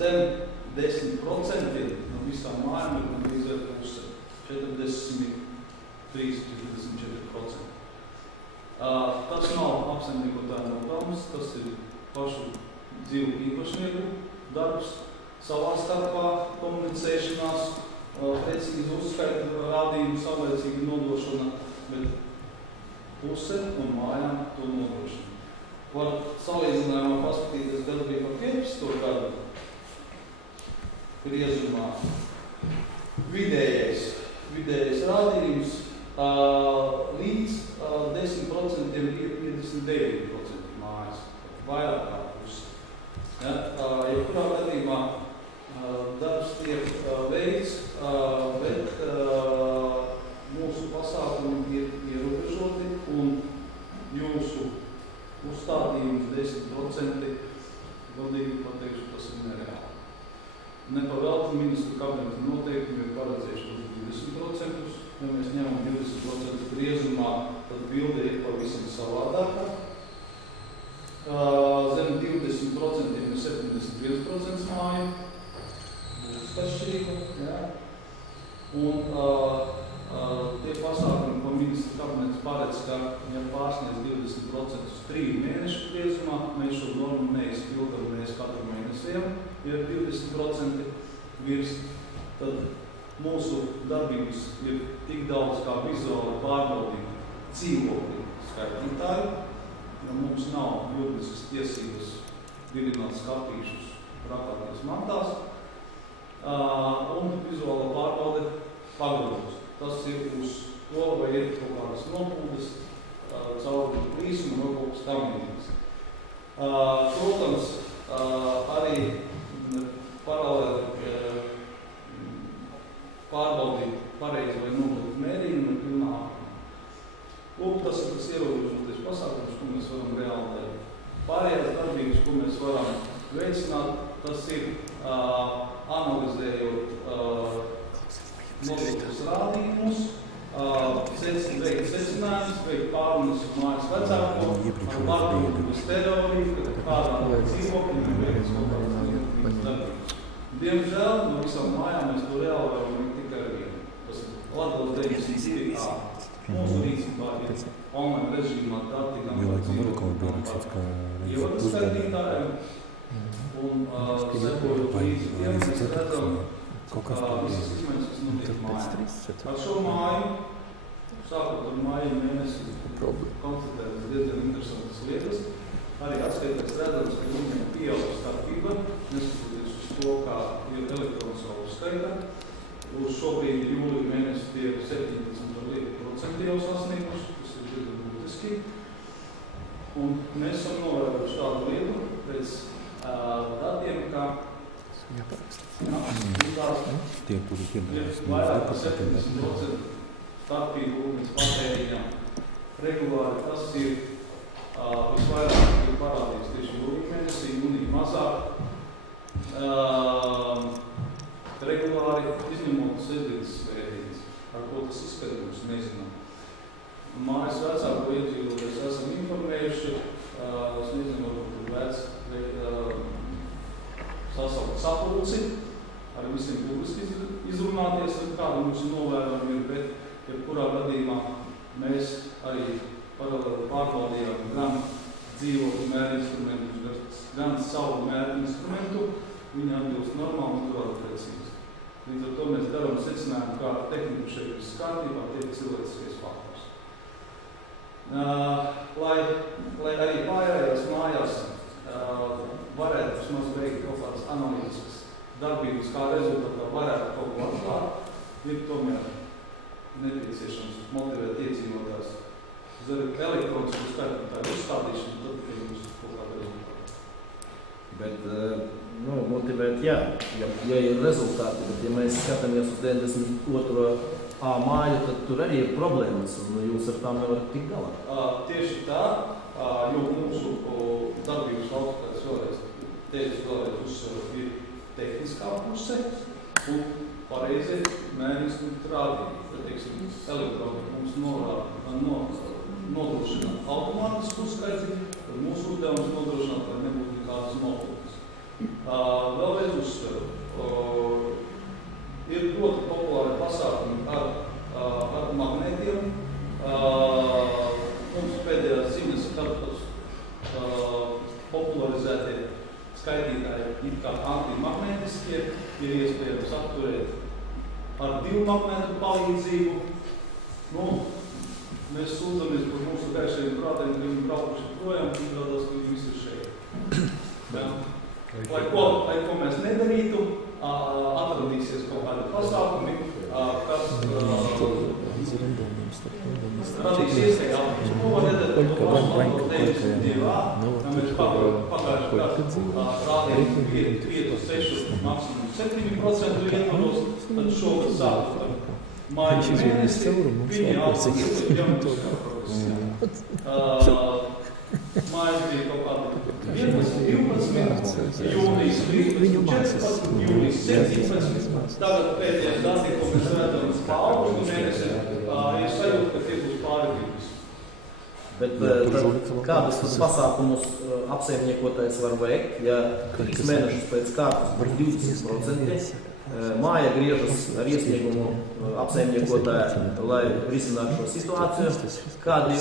zem 10% no visām mājām ir gandrīz ar puse 43–44%. Tas nav apsaimniekotāju nopelns, tas ir pašu dzīvu īpašnieku darbs, savā starpā komunicēšanās, precīzi uzskaita rādījumu, savlaicīga nodošana, bet puse no mājām to nodrošina. Var salīdzinājumā paskatīties, kas bija par 15. gadu griezumā. Vidējais rādījums līdz 10% ir 59% mājas, vairāk kā pusi. Jebkurā gadījumā darbs tiek veikts, bet mūsu pasākumi ir ierobežoti un jūsu uzstādījums 10%, godīgi pateikšu, tas ir nereāli. Nepavēlti ministru kabineta noteikumi ir paredzējuši uz 20%. Ja mēs ņemam 20% griezumā, tad bilde ir pavisam savādākā. Zem 20% ir 71% māju. Būs atšķirība, jā. Un tie pasākumi, ko ministra kabinets paredz, ka, ja pārsniedz 20% uz 3 mēnešu griezumā, mēs šo normu neizpildam, mēs katru mēnesiem, ja 20% virs, tad mūsu darbības ir tik daudz kā vizuāli pārbaudīt dzīvokļu skaitītāju, jo mums nav juridiskas tiesības virināt skatīšus rakāties mantās, un vizuāla pārbaude pagrozes. Tas ir uz to, vai ir kaut kādas nopūdes, cauri plīsuma vai kaut kas tam līdzīgs. Protams, arī paralēli pārbaudīt pareizi vai nodot mērījumu ir pilnā apmērā. Lūk, tas ir tas ierobežoties pasākums, ko mēs varam reāli darīt. Pārējās darbības, ko mēs varam veicināt, tas ir analizējot nodotus rādījumus, veikt secinājumus, veikt pārunas mājas vecāko, ar pārbaudības teoriju, kad kādā dzīvokļi veikt kaut kādas līdzīgas darbības. Diemžēl no visām mājām mēs to reāli varam tikai ar vienu. Tas ir Latgales 92A. Mūsu rīcībā ir online režīmā dati gan par dzīvokļiem, ievadas skaitītājiem, un sekojot līdzi tiem, mēs redzam, visas izmaiņas, kas notiek mājām. Ar šo māju, sākot ar māju mēnesi, konstatētas diezgan interesantas lietas. Arī atskaitās redzams, ka viņiem pieauga starpība, neskatoties uz to, kā ir elektronisā uzskaita. uz šobrīd jūlija mēnesi tie 17% jau sasnieguši, tas ir diezgan būtiski. Un mēs esam novērojuši tādu lietu pēc datiem, ka tie, kuri piedalās vairāk par 70% starpību ūdens patēriņā regulāri. Tas ir visvairāk ir parādīts tieši jūlija mēnesī, jūnija mazāk. Regulāri izņemot sestdienas svētdienas, ar ko tas izskatījums nezinām. Mājas vecāko iedzīvoties esam informējuši, es nezinu, varbūt sasaukt sapulci, ar visiem publiski izrunāties, kāda mums novērojumi ir, bet jebkurā gadījumā mēs arī paralēli pārbaudījām gan dzīvokļu mēru instrumentus, gan savu mēru instrumentu, viņi atbilst normāli un turāt precīzi. Līdz ar to mēs darām secinājumu, kā tehnika šeit ir kārtībā, tiek cilvēciskais faktors. Lai arī pārējās mājās varētu vismaz veikt kaut kādas analītiskas darbības, kā rezultātā varētu kaut ko atklāt, ir tomēr nepieciešams motivēt iedzīvotājus uz elektronisku skaitlitāju uzstādīšanu, tad tikai jums kaut kāda rezultāta. Bet, motivēt, jā, ja ir rezultāti, bet ja mēs skatāmies uz 92. A māju, tad tur arī ir problēmas, un jūs ar tām nevarat tikt galā. Tieši tā, jo mūsu darbības autoritātes vēlreiz uzsver ir tehniskā puse un pareizi mēnesis rādījumi. Teiksim, elektronika mums nodrošina automātisku uzskaiti, tad mūsu uzdevums nodrošināt, lai nebūtu nekādas nopūtas. Vēlreiz uzsveru. Ir ļoti populāri pasākumi ar magnētiem. Mums pēdējās ziņas popularizētie skaitītāji it kā antimagnētiskie ir iespējams apturēt ar 2 magnētu palīdzību. Mēs sūdzamies par mūsu gaišajiem prātiem, ka viņi braukuši projām, un tādās, ka viņi visi ir šeit. Lai ko mēs nedarītu, atradīsies kaut kādi pasākumi, kas radīs iespēju apmēram. Mēs pagājuši gadu rādījām 5-6, maksimum 7% ietvaros, tad šogad sākot ar māju mēnesi, viņi atradīs jaunas mājas bija kaut kādi 11, 12, jūnijas 13, 14, jūnijas 17. Tagad pēdējās dati, ko mēs redzam uz paaugustu mēnesi, ir sajūta, ka tie būs pāri 20. Bet kādus pasākumus apsaimniekotājs var veikt, ja 3 mēnešus pēc kārtas par 20%? Māja griežas ar iesniegumu apsaimniekotāju, lai risinātu šo situāciju. Kādi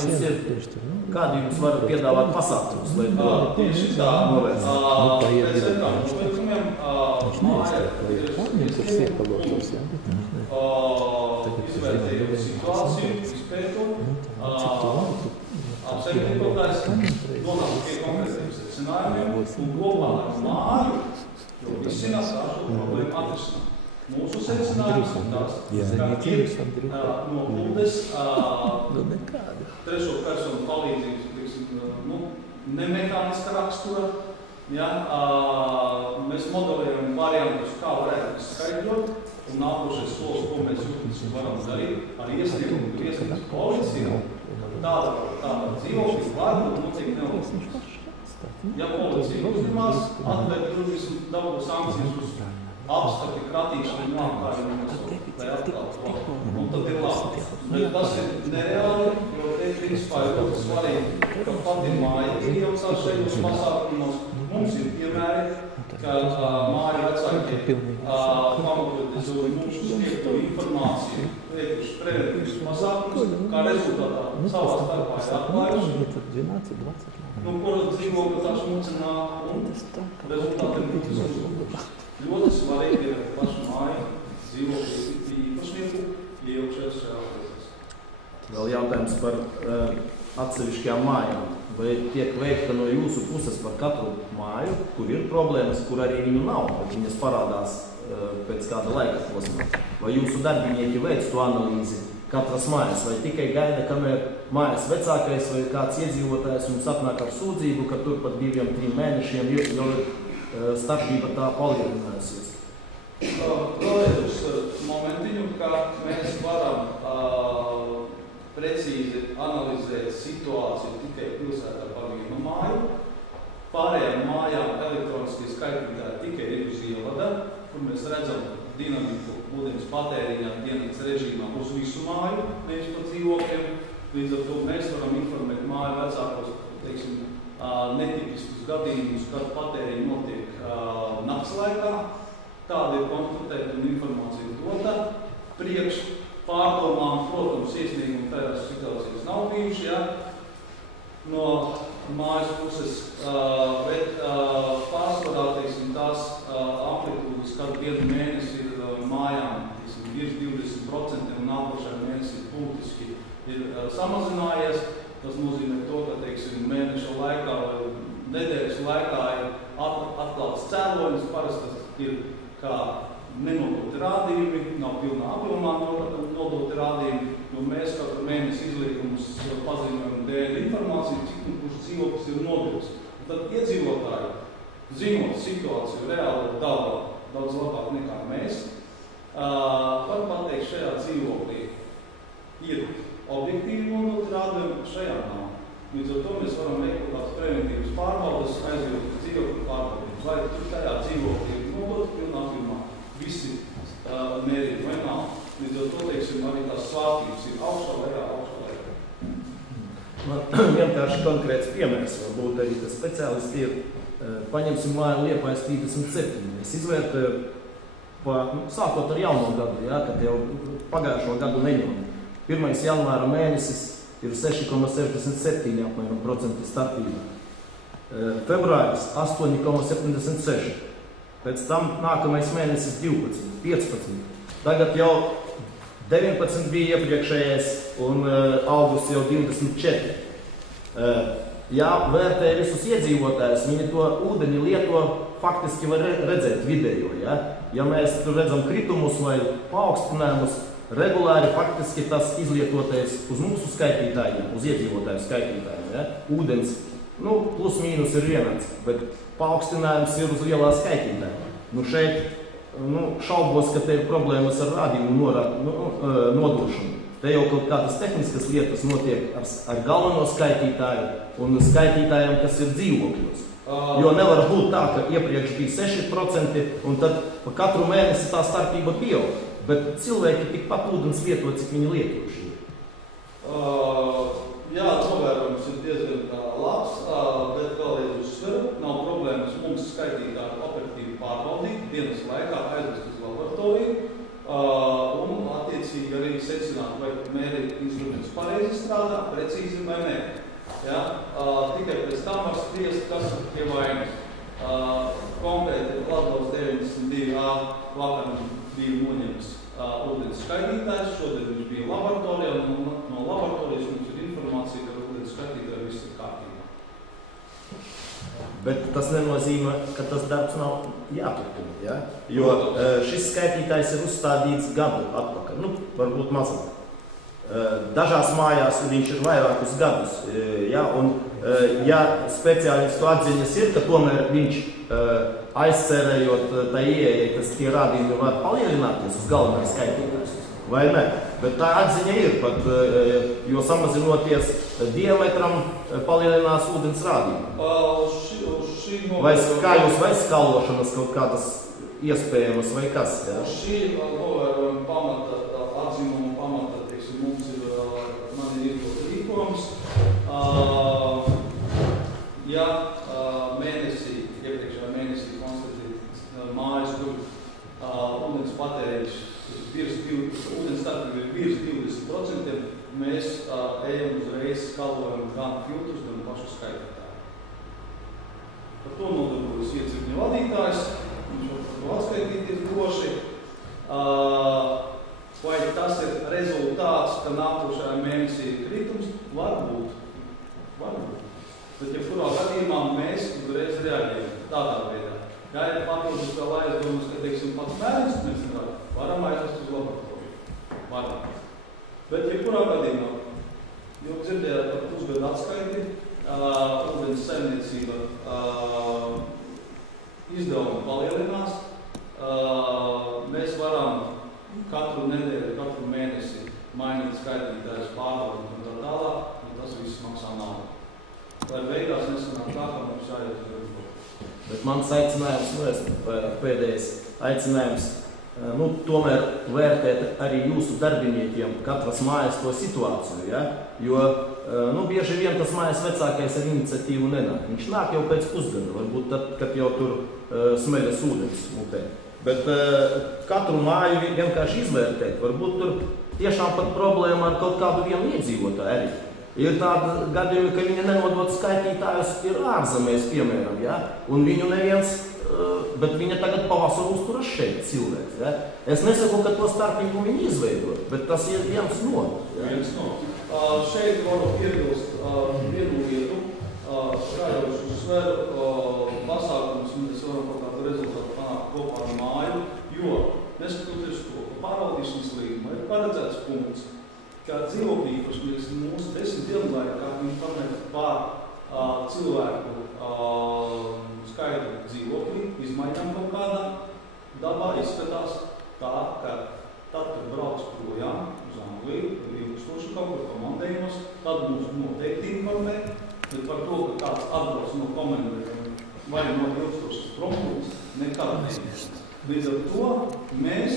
jums var piedāvāt pasākumus, lai to tieši tā novērst? Pēc sekām noteikumiem māja izvērtējot situāciju, izpētot, apsaimniekotājs nonāk pie konkrētiem secinājumiem un kopā ar māju risinās ar šo problēmu atrisināt. Mūsu secinājums ir tas, ka ir no ūdes trešo personu palīdzības, nemehāniska rakstura. Mēs modelējam variantus, kā varētu izskaidrot, un nākošais solis, ko mēs jūtas varam darīt, ar iesniegumu griezties policijā. Tāda dzīvokļa vārdu notiek neuzmanības. Ja policija uzņemās, atvērt durvis un dabūtu sankcijas uz apstākļu kratīšanu un apkārjumus, lai atklātu, un tad ir labi. Bet tas ir nereāli, jo te principā ir ļoti svarīgi, ka pati māja iejaucās šajos pasākumos. Mums ir piemēri, ka māja vecāki pamatoties uz mūsu sniegto informāciju, veikuši preventīvus pasākumus, kā rezultātā savā starpā ir atklājuši, kura dzīvokļa tā šmucinā un rezultāti ir mūsu uzlūkuši. Ļoti svarīgi ir pašu māju dzīvokļu īpašnieku iejaukšās šajā lietās. Vēl jautājums par atsevišķajām mājām. Vai tiek veikta no jūsu puses par katru māju, kur ir problēmas, kur arī viņu nav, bet viņas parādās pēc kāda laika posma? vai jūsu darbinieki veic to analīzi katras mājas, vai tikai gaida, kamēr mājas vecākais vai kāds iedzīvotājs jums atnāk ar sūdzību, ka tur pat 2-3 mēnešiem jau ir starpība tā palielinājusies. Vēlreiz uzsver momentiņu, ka mēs varam precīzi analizēt situāciju tikai pilsētā par vienu māju. Pārējām mājām elektroniskie skaitītāji tikai ir uz ievada, kur mēs redzam dinamiku ūdens patēriņā dienas režīmā uz visu māju, nevis pa dzīvokļiem. Līdz ar to mēs varam informēt māju vecākos, teiksim, netipiskus gadījumus, kad patēriņi notiek nakts laikā. Tāda ir konstatēta un informācija dota. Priekš pārdomām, protams, iesniegumi tajās situācijas nav bijuši, ja? No mājas puses, bet pārsvarā, teiksim, tās amplitūdas, kad vienu mēnesi ir mājām, teiksim, virs 20% un nākošajā mēnesī būtiski ir samazinājies. Tas nozīmē to, ka, teiksim, mēneša laikā vai nedēļas laikā ir atklāts cēlonis, parasti tas ir kā nenodoti rādījumi, nav pilnā apjomā nodoti rādījumi, jo mēs katru mēnesi izliekumus paziņojam dēļ informāciju, cik kurš dzīvoklis ir nodevis. Tad iedzīvotāji, zinot situāciju reāli daudz labāk nekā mēs, var pateikt, šajā dzīvoklī ir objektīvi nodoti rādījumi, šajā nav. Līdz ar to mēs varam veikt kādas preventīvas pārbaudas, aizjūt uz dzīvokļu pārbaudīt. Vai tur tajā dzīvoklī ir nodoti pilnā apjomā, visi mērīt vai nav. Līdz ar to, teiksim, arī tās svārstības ir augšā lejā. Vienkārši konkrēts piemērs, varbūt arī tas speciālisti ir. Paņemsim māju Liepājas 37. Es izvērtēju, sākot ar jauno gadu, ja, kad jau pagājušo gadu neņem. 1. janvāra mēnesis ir 6,67 apmēram procenti starpība. Februāris 8,76. Pēc tam nākamais mēnesis 12, 15. Tagad jau 19 bija iepriekšējais un augusts jau 24. Ja vērtē visus iedzīvotājus, viņi to ūdeni lieto faktiski var redzēt vidējo. Ja mēs tur redzam kritumus vai paaugstinājumus, regulāri faktiski tas izlietotais uz mūsu skaitītājiem, uz iedzīvotāju skaitītājiem. Ūdens, plus mīnus ir vienāds, bet paaugstinājums ir uz lielā skaitītāja. Šeit šaubos, ka te ir problēmas ar rādījumu nodošanu. Te jau kaut kādas tehniskas lietas notiek ar galveno skaitītāju un skaitītājiem, kas ir dzīvokļos. Jo nevar būt tā, ka iepriekš bija 6% un tad pa katru mēnesi tā starpība pieaug. Bet cilvēki tikpat ūdens lieto, cik viņi lietoši ir. Jā, novērojums ir diezgan labs, bet vēlreiz uzsveru, nav problēmas mums skaitītāju operatīvi pārbaudīt, dienas laikā aizvest uz laboratoriju un attiecīgi arī secināt, vai mērīt instruments pareizi strādā, precīzi vai nē. Ja? Tikai pēc tam var spriest, kas ir pie vainas. Konkrēti Latgales 92A vakar bija noņemts ūdens skaitītājs, šodien viņš bija laboratorijā, un no laboratorijas mums ir informācija, ka ūdens skaitītāji viss ir kārtībā. Bet tas nenozīmē, ka tas darbs nav jāturpina, ja? Jo šis skaitītājs ir uzstādīts gadu atpakaļ, varbūt mazāk. Dažās mājās viņš ir vairākus gadus, ja? Un ja speciālistu atziņas ir, ka tomēr viņš aizcerējot tā ieejai, tas tie rādījumi var palielināties uz galvenās skaitītājs, vai ne? Bet tā atziņa ir pat, jo samazinoties diametram palielinās ūdens rādījumi. Vai kā jūs vai skalošanas kaut kādas iespējamas vai kas? Ja? Šī novērojuma pamata, atzinuma pamata, teiksim, mums ir, man ir izdots rīkojums. Ja iepriekšējā mēnesī konstatēt mājas, kur ūdens patēriņš ūdens starpība ir virs 20%, mēs ejam uzreiz skalojam gan filtrus, gan pašu skaitītāju. Par to nodarbojas iecirkņu vadītājs, viņš var to atskaitīties droši. Vai tas ir rezultāts, ka nākošajā mēnesī ir kritums? Varbūt. Bet, ja kurā gadījumā mēs uzreiz reaģējam tādā veidā. Ja ir papildus vēl aizdomas, ka, teiksim, pats mēnesis mēs nevar varam aizvest uz laboratoriju. Varam. Bet, ja kurā gadījumā, jūs dzirdējāt par pusgadu atskaiti, ūdens saimniecība izdevumi palielinās, mēs varam katru nedēļu, katru mēnesi mainīt skaitītājus pārvaldu un tā tālāk, un tas viss maksā naudu. Lai beigās nesanāk tā, ka mums jāiet uz rīko. Bet mans aicinājums, pēdējais aicinājums, tomēr vērtēt arī jūsu darbiniekiem katras mājas to situāciju, ja? Jo bieži vien tas mājas vecākais ar iniciatīvu nenāk. Viņš nāk jau pēc pusgada, varbūt tad, kad jau tur smeļas ūdens mutē. Bet katru māju vienkārši izvērtēt, varbūt tur tiešām pat problēma ar kaut kādu vienu iedzīvotāju arī. Ir tāda gadījumi, ka viņi nenodod skaitītājus ir ārzemēs, piemēram, ja? Un viņu neviens, bet viņa tagad pavasaru uzturas šeit cilvēks. Ja? Es nesaku, ka to starpību viņi izveidot, bet tas ir viens no. Ja? Viens no. Šeit varu piebilst vienu lietu, kā jau es uzsveru, pasākums mēs varam kaut kādu rezultātu panākt kopā ar māju, jo, neskatoties to, pārvaldīšanas līgumā ir paredzēts punkts, ka dzīvokļu īpašnieks mūsu 10 dienu laikā informēt par cilvēku skaitu dzīvokļi, izmaiņām kaut kādā dabā izskatās tā, ka tad, kad brauc projām uz Angliju, 2000 kaut kur komandējumos, tad mums noteikti informē, bet par to, ka kāds atbrauc no komandējuma vai no 2000 prompūs, nekad neizst. Līdz ar to mēs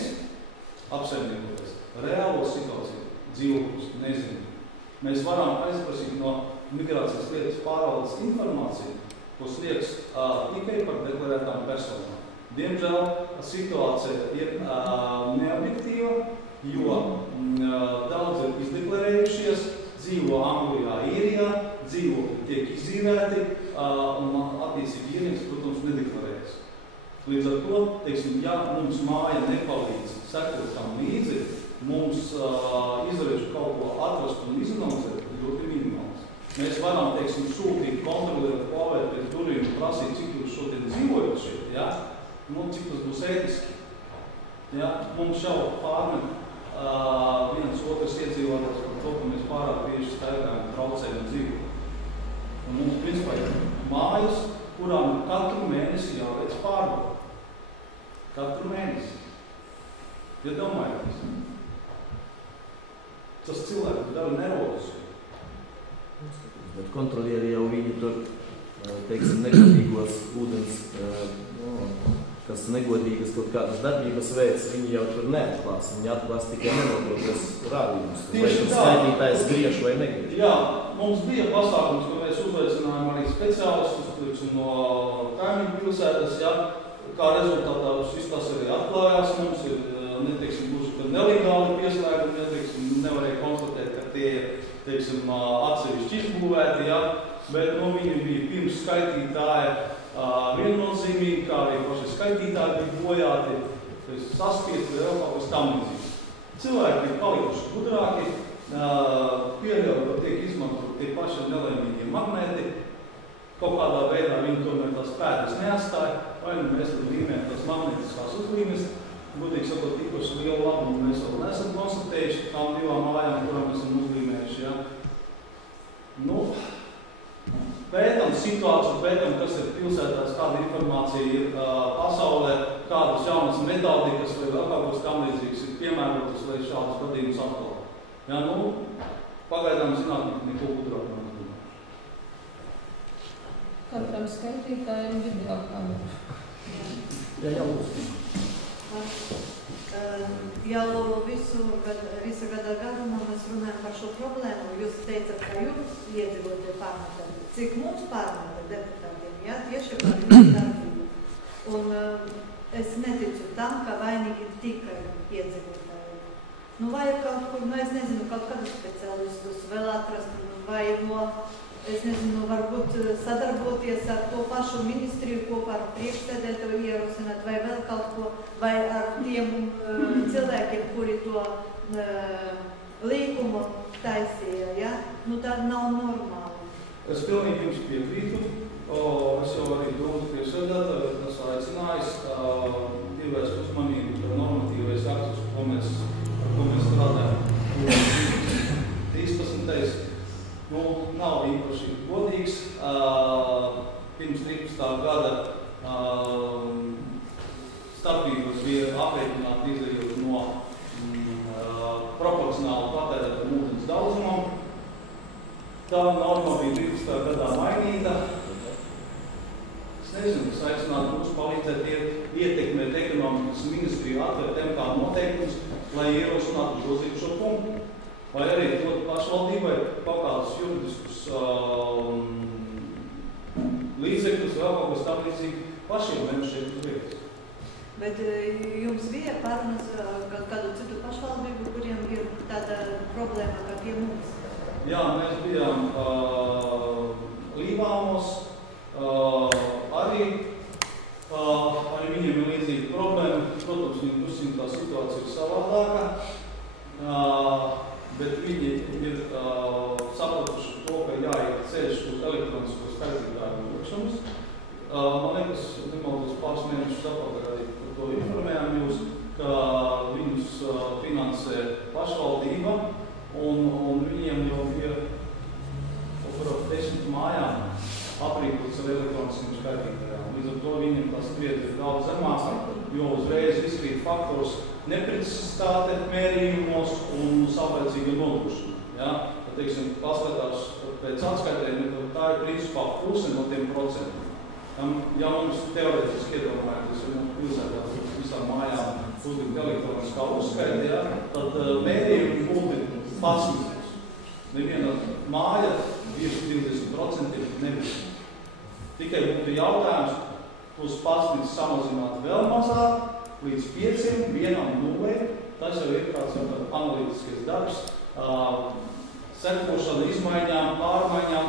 apsaimniekoties reālo situāciju dzīvokļus nezinām. Mēs varam aizprasīt no migrācijas lietas pārvaldes informāciju, ko sniegs tikai par deklarētām personām. Diemžēl situācija ir neobjektīva, jo daudz ir izdeklarējušies, dzīvo Anglijā, Īrijā, dzīvokļi tiek izīrēti un attiecīgi ienīgs, protams, nedeklarējas. Līdz ar to, teiksim, ja mums māja nepalīdz sekot tam līdzi, mums izdarīšu kaut ko atrast un izanalizēt ļoti minimāls. Mēs varam, teiksim, sūtīt, kontrolēt, klāvēt pēc durvīm un prasīt, cik jūs šodien dzīvojat šeit, ja? Cik tas būs ētiski. Ja? Mums jau pārmet viens otrs iedzīvotājs par to, ka mēs pārāk bieži staigājam un traucējam dzīvot. Un mums, principā, ir mājas, kurām katru mēnesi jāveic pārbaude. Katru mēnesi. Ja domājat, tas cilvēks dara nervozi. Bet kontrolieri jau viņi tur, teiksim, negodīgos ūdens, kas negodīgas kaut kādas darbības veids, viņi jau tur neatklās. Viņi atklās tikai nenodotas rādījumus. Vai tur skaitītājs griež vai negriež. Jā, mums bija pasākums, ka mēs uzaicinājām arī speciālistus no kaimiņu pilsētas, ja, kā rezultātā šis tas arī atklājās. Mums ir, neteiksim, gluži, ka nelegāli pieslēgumi, neteiksim, nevarēja konstatēt, ka tie, teiksim, atsevišķi izbūvēti, ja, bet viņi bija pirms skaitītāja viennozīmīgi, kā arī paši skaitītāji bija bojāti, saspiesti vēl kaut kas tam līdzīgs. Cilvēki bija palikuši gudrāki, pieļauj, ka tiek izmantot tie paši nelaimīgie magnēti, kaut kādā veidā viņi tomēr tās pēdas neatstāja, vai nu mēs tad līmējam tās magnētiskās uzlīmes, godīgi sakot, īpaši lielu labumu mēs vēl nesam konstatējuši tām divām mājām, kurām esam uzlīmējuši, ja. Pētam situāciju, pētam, kas ir pilsētās, kāda informācija ir pasaulē, kādas jaunas metodikas vai vēl kaut kas tam līdzīgs ir piemērotas, lai šādas gadījumus atklāt. Ja, pagaidām zinātnīgi neko gudrāk nav izdomājuši. Katram skaitītājiem video kameru. Jā. Jau visu gada garumā mēs runājam par šo problēmu. Jūs teicat, ka jums iedzīvotie pārmetam. Cik mums pārmeta deputātiem, ja? Tieši par jūsu darbību. Un es neticu tam, ka vainīgi tikai iedzīvotāji. Vajag kaut kur, es nezinu, kaut kādus speciālistus vēl atrast, vai es nezinu, varbūt sadarboties ar to pašu ministriju kopā ar priekšsēdētāju ierosināt, vai vēl kaut ko, vai ar tiem cilvēkiem, kuri to līkumu taisīja, ja? Tā nav normāli. Es pilnīgi jums piekrītu. Es jau arī domu priekšsēdētāju, tas aicinājis pievērst uzmanību, ka normatīvais aktus ko mēs strādājam. 13. Nu, nav īpaši godīgs. Pirms 13. gada starpības bija aprēķināti izējot no proporcionāli patērētam ūdens daudzumam. Tā norma bija 12. gadā mainīta. Es nezinu, es aicinātu mums palīdzēt ietekmēt ekonomikas ministriju atvērt MK noteikumus, lai ierosinātu grozīt šo punktu. Vai arī dot pašvaldībai kaut kādus juridiskus līdzekļus, vēl kaut kas tam līdzīgi pašiem nemušiem uz vietas. Bet jums bija pārunas kādu citu pašvaldību, kuriem ir tāda problēma kā pie mums? Jā, mēs bijām Lībānos, arī viņiem ir līdzīga problēma. Protams, viņiem drusciņ tā situācija ir savādāka, bet viņi ir sapratuši to, ka jāiet ceļš uz elektronisko skaitītāju nokšanas. Man liekas, nemaldos pāris mēnešus atpakaļ arī par to informējām jūs, ka viņus finansē pašvaldība, un viņiem jau ir par 10 mājām aprīkots ar elektroniskiem skaitītājām. Līdz ar to viņiem tā spriedze ir daudz zemāk, jo uzreiz izkrīt faktors neprecizitāte mērījumos un savlaicīga nodrošina. Ja? Tad, teiksim, paskatās pēc atskaitēm, tā ir principā puse no tiem procentiem. Ja mums teorētiski iedomājamies, ja mums pilsētā visām mājām uzlikt elektroniskā uzskaita, ja, tad mērījumi būtu 11. Neviena māja virs 20% nebūs. Tikai būtu jautājums uz 11 samazināt vēl mazāk, līdz 5, 1, 0. Tas jau ir kāds analītiskais darbs, sekošana izmaiņām, pārmaiņām,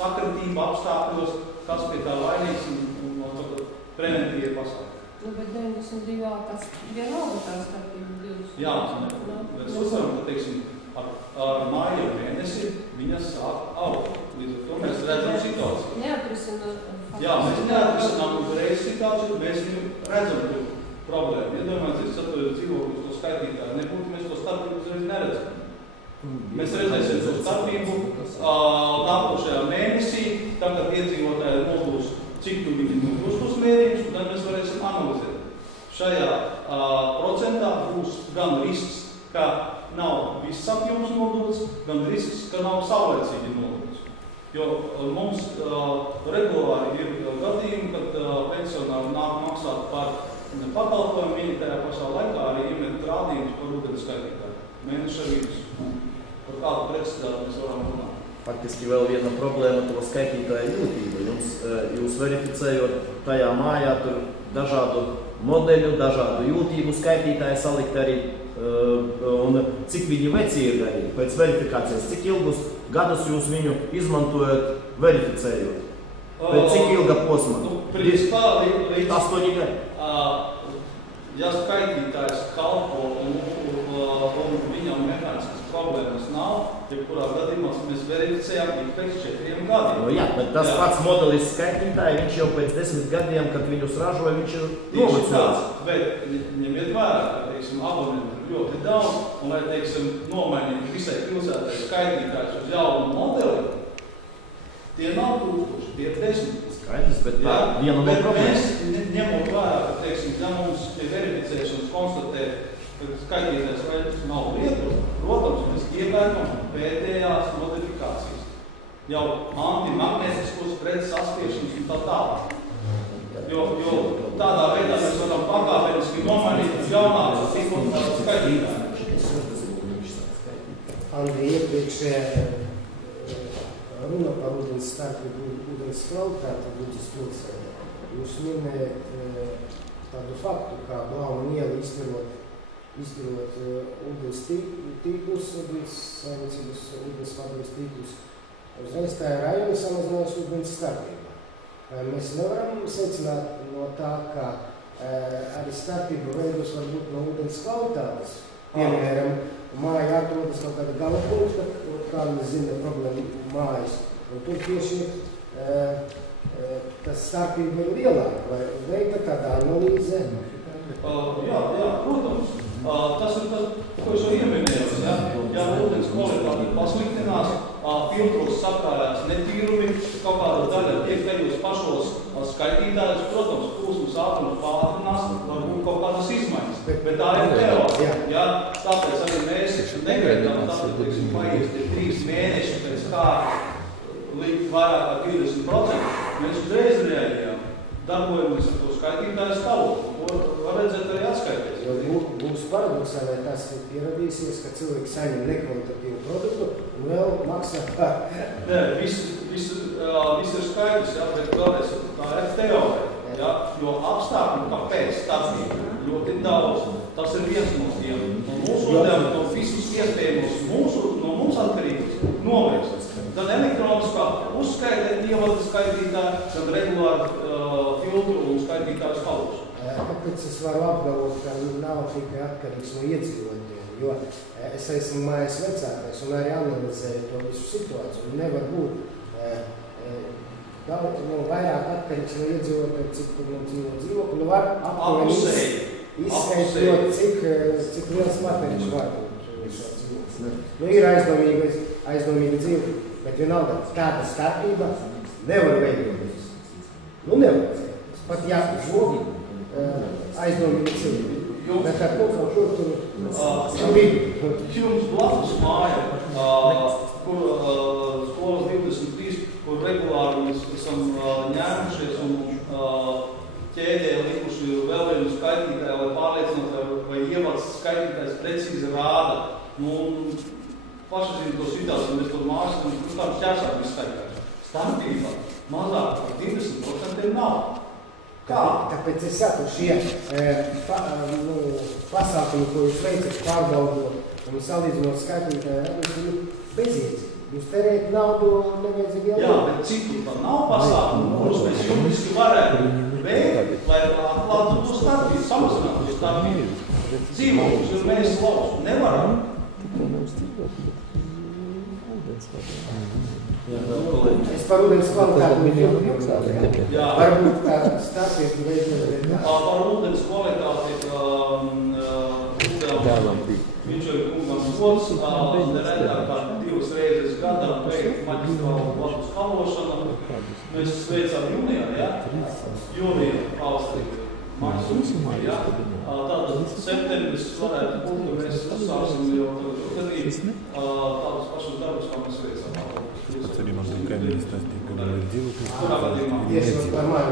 sakritība apstākļos, kas pie tā vainīgs un preventīvi pasākumi. Nu, bet 92. tas vienalga tā starpība 20. Jā, bet uzvaram, ka, teiksim, ar māju mēnesi viņas sāk augt. Līdz ar to mēs redzam situāciju. Neatrisina. Jā, mēs neatrisinām uzreiz situāciju, mēs viņu redzam to problēmu. Iedomājieties, atverat dzīvokļus to skaitītāju, nebūtu mēs to starpību uzreiz neredzam. Mēs redzēsim to starpību nākošajā mēnesī, tad, kad iedzīvotāji nodūs, cik tu viņi nodūs tos mērījumus, tad mēs varēsim analizēt. Šajā procentā būs gan risks, ka nav viss apjoms nodūts, gan risks, ka nav saulaicīgi nodūts. Jo mums regulāri ir gadījumi, kad pensionāri nāk maksāt par pakalpojumu, viņi tajā pašā laikā arī iemet rādījumus par ūdens skaitītāju. Mēneša vidus. Par kādu precedātu mēs varam runāt. Faktiski vēl viena problēma to skaitītāja jūtība. Jūs verificējot tajā mājā tur dažādu modeļu, dažādu jūtību skaitītāju salikt arī, un cik viņi veci ir arī pēc verifikācijas, cik ilgus gadus jūs viņu izmantojat verificējot? Pēc cik ilga posma? Principā, 8 gadi. Ja skaitītājs kalpo un viņam mehāniskas problēmas nav, jebkurā gadījumā mēs verificējām tik pēc 4 gadiem. Jā, bet tas pats modelis skaitītāji, viņš jau pēc 10 gadiem, kad viņus ražoja, viņš ir novecojis. Bet ņemiet vērā, ka, teiksim, abonenti ir ļoti daudz, un lai, teiksim, nomainīt visai pilsētai skaitītājs uz jaunu modeli, tie nav 1000, tie ir 10. Skaidrs, bet tā viena no problēmas. Bet mēs ņemot vērā, ka, teiksim, ja mums pie verificēšanas konstatē, ka skaitītājs vairs nav lietot, protams, mēs ievērkam pēdējās modifikācijas. Jau antimagnētiskos pret saspiešanas un tā tālāk. Jo tādā veidā mēs varam pakāpeniski nomainīt uz jaunāku cipu skaitītāju. Andri, iepriekš runa par ūdens starpību, ūdens kvalitāti Budzes pilsētā. Jūs minējat tādu faktu, kā Blauma iela izvirot ūdens tīklus, saimniecības ūdens padomes tīklus. Uzreiz tā ir rajona samazinās ūdens starpībā. Mēs nevaram secināt no tā, ka arī starpība veidos var būt no ūdens kvalitātes. Piemēram, māja atrodas no kāda gala punkta, kā mēs zinām problēmu mājas. Un tur tieši tas starpība ir lielāka. Vai veikta kāda analīze? Jā, protams. Tas ir tas, ko es jau ieminēju, ja ūdens kvalitāte pasliktinās, filtros sakrājās netīrumi, kaut kāda daļa tiek tajos pašos skaitītājos, protams, plūsmas ātrums pātrinās, varbūt kaut kādas izmaiņas, bet tā ir teorija. Ja? Tāpēc arī mēs negaidām, tāpēc paies 3 mēneši pēc kā likt vairāk kā 20%, mēs uzreiz reaģējām. Darbojamies ar to skaitītāju stāvokli, ko var redzēt arī atskaities. Jo būs paradoksāli, vai tas ir pieradīsies, ka cilvēki saņem nekvalitatīvu produktu un vēl maksā par. Nē, viss ir skaidrs, ja, bet vēlreiz tā ir teorija, ja, jo apstākļu, kāpēc tas ir ļoti daudz, tas ir viens no tiem. Un mūsu uzdevums no visus iespējamos no mums atkarības novērst. Tad elektroniskā uzskaita ievada skaitītāju, tad regulāri filtru un skaitītāju skalus. Kāpēc es varu apgalvot, ka nav tikai atkarīgs no iedzīvotājiem, jo es esmu mājas vecākais un arī analizēju to visu situāciju. Nevar būt vairāk atkarīgs no iedzīvotājiem, cik tur mums dzīvokļu. Nu var aptuveni izskaidrot, cik liels patēriņš var būt šo dzīvokļu. Nu ir aizdomīga dzīve. Bet vienalga, tāda starpība nevar veidoties. Nu nevar. Pat ja žogi aizdomīgi cilvēki. Bet ar to, ka tur vidu. Jums blakus māja, kur skolas 23, kur regulāri mēs esam ņēmušies un ķēdē likuši vēl vienu skaitītāju, lai pārliecinātu, vai ievads skaitītājs precīzi rāda. Paši zina to situāciju, mēs to mājas, un tam ķērsām izskaitās. Starpībā mazāk par 20% nav. Kā? Tāpēc es saku, šie pasākumi, ko jūs veicat pārbaudot un salīdzinot skaitītāju, ir bezjēdzīgi. Jūs terējat naudu nevajadzīgi jau. Jā, bet citu tā nav pasākumu, kurus mēs juridiski varētu veikt, lai atklātu to starpību, samazinātu to starpību. Dzīvokļus ir mēs lauks. Nevaram. Es par ūdens kvalitāti varbūt tā stāties veidot. Par ūdens kvalitāti viņš ir kungam gods, neretāk kā 2 reizes gadā veikt maģistrālu platu skalošanu. Mēs sveicām jūnijā, ja? Jūnija Austrija. Maksums, ja? Tātad septembris varētu būt, ka mēs sāksim jau rudenī tādus pašus darbus, kā mēs veicām. Pats arī man tikai mēs stāstīja, ka vēl ir dzīvokļi. Kurā gadījumā? Tieši par man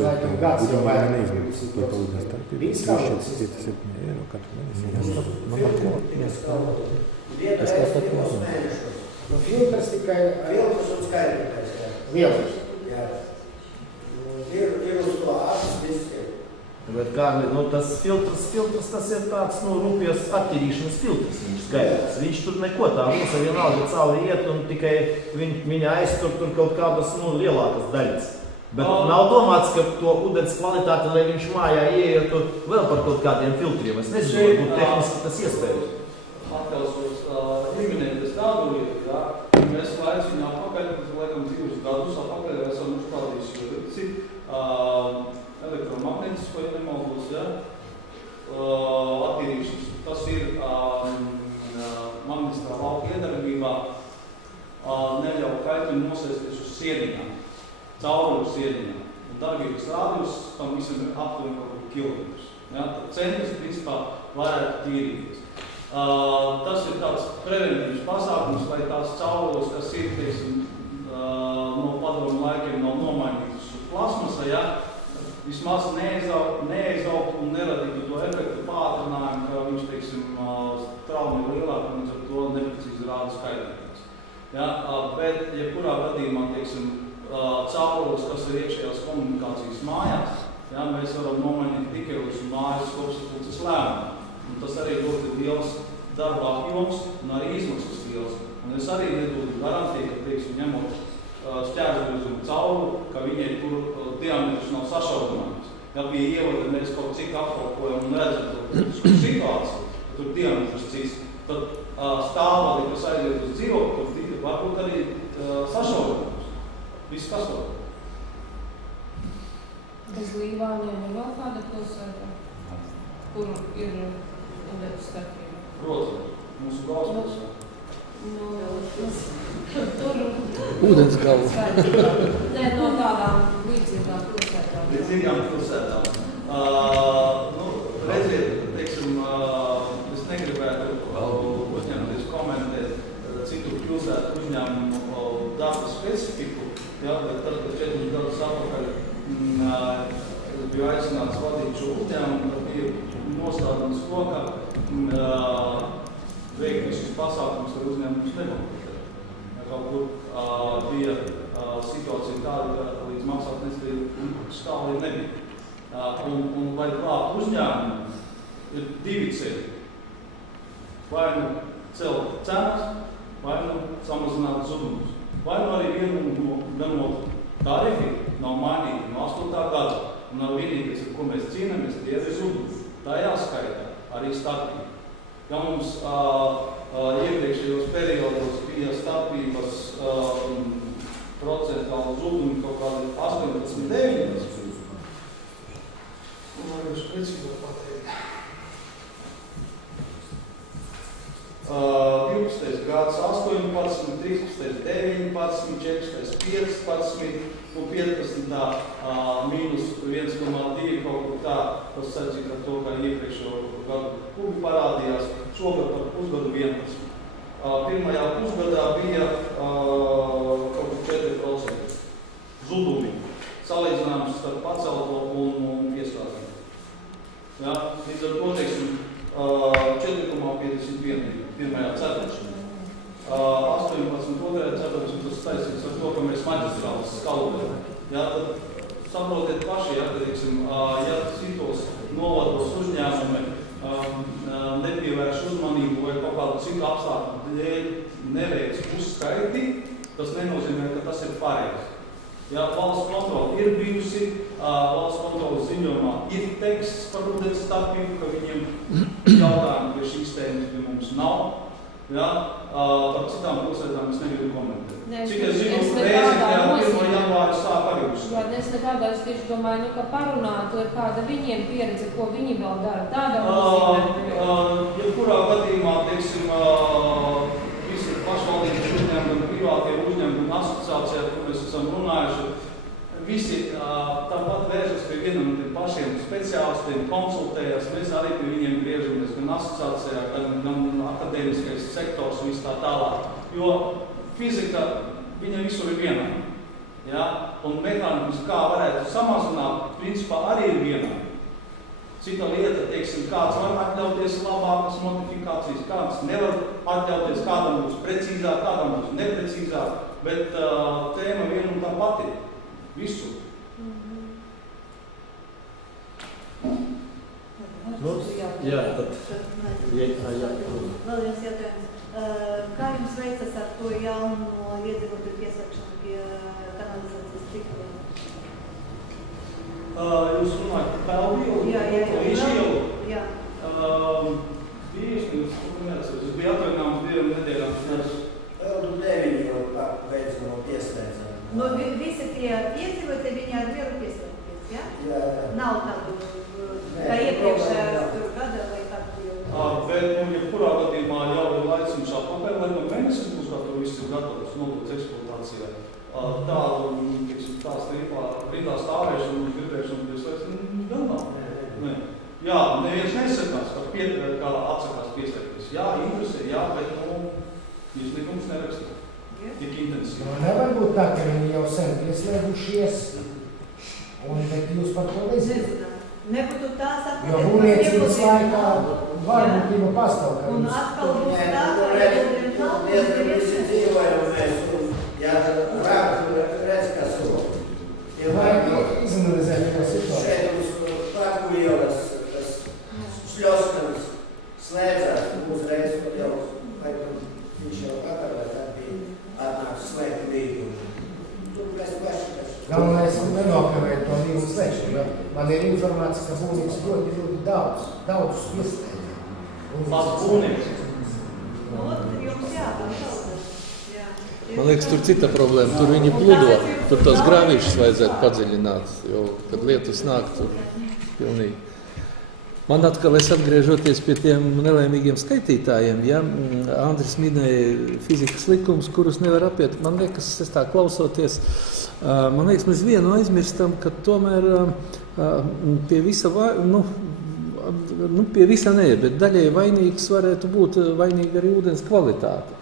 laikam gads jau vairāk neizbīdus. Par palūdnes starpību. 3-4-7 eiro katru mēnesi. Man ar ko? Es kā pat mēnešu. No filtrs tikai... Filtrs un skaitītājs. Filtrs. Jā. Ir uz to asistis. Bet Kārli, tas filtrs tas ir tāds, rūpjas atķirīšanas filtrs, viņš skaidrs. Viņš tur neko tā mūsu vienalga cauri iet un tikai viņa aiztur tur kaut kādas, lielākas daļas. Bet nav domāts, ka to ūdens kvalitāti, lai viņš mājā ieietu vēl par kaut kādiem filtriem. Es nezinu, varbūt tehniski tas iespējams. Atkalsos ieminēties tādu lietu, jā. Mēs laiciņā apakaļ, laikam 2 gadus apakaļ esam uzstādījuši jurici. Elektromagnētisko, ja nemaldos, ja? Attīrīšanas. Tas ir magnētiskā lauka iedarbībā neļauj kaitiņu nosēsties uz sieniņām, caurulu sieniņām. Un darbības rādījus tam visam ir aptuveni kaut kur kilometrus. Ja? Tad centrs, principā, varētu tīrīties. Tas ir tāds preventīvs pasākums, lai tās caurules, kas ir, teiksim, no padomu laikiem nav nomainītas uz plasmasa, ja? Vismaz neizaugt un neradītu to efektu pātrinājumu, ka viņš, teiksim, traumi ir lielāk un līdz ar to neprecīzi rāda skaitītājs. Ja? Bet, jebkurā gadījumā, teiksim, caurules, kas ir iekšējās komunikācijas mājās, ja? Mēs varam nomainīt tikai uz mājas kopsapulces lēmumu. Un tas arī ļoti liels darba apjoms un arī izmaksas liels. Un es arī nedodu garantiju, ka, teiksim, ņemot šķērsgriezumu cauru, ka viņai tur diametrs nav sašaurināms. Ja pie ievada mēs kaut cik apkalpojam un redzam to situāciju, ka tur diametrs cits, tad stāvvadi, kas aiziet uz dzīvokli, tur varbūt arī sašaurināms. Viss kas var. Bez Līvāniem ir vēl kāda pilsēta, kur ir ūdens starpību? Protams, mūsu galvaspilsētā. Tur Ūdens galva. Nē, no tādām līdzīgām pilsētām. Līdzīgām pilsētām. Redziet, teiksim, es negribētu uzņemties komentēt citu pilsētu uzņēmumu darba specifiku, ja, bet tad, kad 4 gadus atpakaļ es biju aicināts vadīt šo uzņēmumu, tad bija nostādījums to, ka veikt visus pasākumus, lai uzņēmums nebankrotētu. Ja kaut kur bija situācija tāda, ka līdz maksātnespēju stāvlī nebija. Un lai glābt uzņēmumu, ir 2 ceļi. Vai nu celt cenas, vai nu samazināt zudumus. Vai nu arī vienu gan otru. Tarifi nav mainīti no 8. gada. Un nav vienīgais, ar ko mēs cīnāmies, tie ir zudumi. Tā jāskaitā arī starpība. Ja mums iepriekšējos periodos bija starpības procentāli zudumi kaut kādi 18-19. Un vai jūs precīzāk pateikt? 12. gads 18, 13. 19, 14. 15, un 15. mīnus 1,2 kaut kur tā, tas saistīt ar to, kā iepriekšējo gadu kubi parādījās, šogad par pusgadu 11. Pirmajā pusgadā bija kaut kur 4% zudumi, salīdzinājums starp pacelto un piestāstību. Ja? Līdz ar to, teiksim, 4,51 pirmajā ceturkšņā. 18. otrajā ceturkšņā tas taisīts ar to, ka mēs maģistrālis skalubējam. Ja, tad saprotiet paši, ja, teiksim, ja citos novados uzņēmumi nepievērš uzmanību vai kaut kādu citu apstākļu dēļ neveic uzskaiti, tas nenozīmē, ka tas ir pareizi. Ja, valsts kontrole ir bijusi, valsts kontroles ziņojumā ir teksts par ūdens starpību, ka viņiem jautājumi pie šīs tēmas pie mums nav. Ja, par citām pilsētām es negribu komentēt. Cik es zinu, reizi, ka 1. janvāri sāk arī uzskatīt. Jā, es nekādā es tieši domāju, ka parunātu ir kāda viņiem pieredze, ko viņi vēl dara. Tādā nozīmē. Jebkurā gadījumā, teiksim, visi pašvaldības uzņēmumi, gan privātie uzņēmumi un asociācijā, kur mēs esam runājuši, visi tāpat vēršas pie vienam un tiem pašiem speciālistiem, konsultējas, mēs arī pie viņiem griežamies, gan asociācijā, gan akadēmiskais sektors un viss tā tālāk. Jo fizika, viņa visur ir vienā. Ja? Un mehānisms, kā varētu samazināt, principā arī ir vienā. Cita lieta, teiksim, kāds var atļauties labākas modifikācijas, kāds nevar atļauties, kādam būs precīzāk, kādam būs neprecīzāk, bet tēma viena un tā pati. Visu. Jā, tad. Vēl viens jautājums. Kā jums veicas ar to jauno iedzīvotāju pieslēgšanu pie kanalizācijas tīkliem? Jūs runājat par Pelvielu? Jā. Jā. Es biju atvainājums 2 nedēļām. Peldu 9 jau veids no pieslēdzām. No visi tie iedzīvotāji, viņi ar vieru pieslēgties, ja? Jā. Nav tādu, kā iepriekšējā gada vai kādu jau? Bet, jebkurā gadījumā jau ir laiciņš atpakaļ, lai no mēnesis būs, kā tur viss ir gatavs, nodots eksploatācijā. Tādu, teiksim, tā rītā stāvēšanu un gribēšanu pieslēgties, gan nav. Ne. Jā, neviens nesakās, kā atsakās pieslēgties. Jā, interesē, jā, bet, izlikums nerakstīt. Tik intensīvi. Nevar būt tā, ka viņi jau sen pieslēgušies, bet jūs par to nezināt. Nebūtu tā sapratīt. Jo būvniecības laikā varbūtība pastāv. Un atkal būs tā, ka diezgan visi dzīvojam mēs, un ja raktu redz, kas rok. Vajag izanalizēt to situāciju. Šeit mums Paku ielas, tas šļoskans slēdzās, un uzreiz jau, vai viņš jau pakarvē, tad bija atnāks slēgt līgumu. Tur mēs paši. Galvenais nenokavēt to līgumu slēgšanu, jo man ir informācija, ka būvnieks ļoti daudzus pieslēdz. Pats būvnieks. Man liekas, tur cita problēma. Tur viņi pludo. Tur tos grāvīšus vajadzētu padziļināt, jo, kad lietus nāk, tur pilnīgi. Man atkal atgriežoties pie tiem nelēmīgiem skaitītājiem, ja Andris minēja fizikas likumus, kurus nevar apiet. Man liekas, es tā klausoties, mēs vienu aizmirstam, ka tomēr pie visa, pie visa nē, bet daļai vainīgs varētu būt vainīga arī ūdens kvalitāte.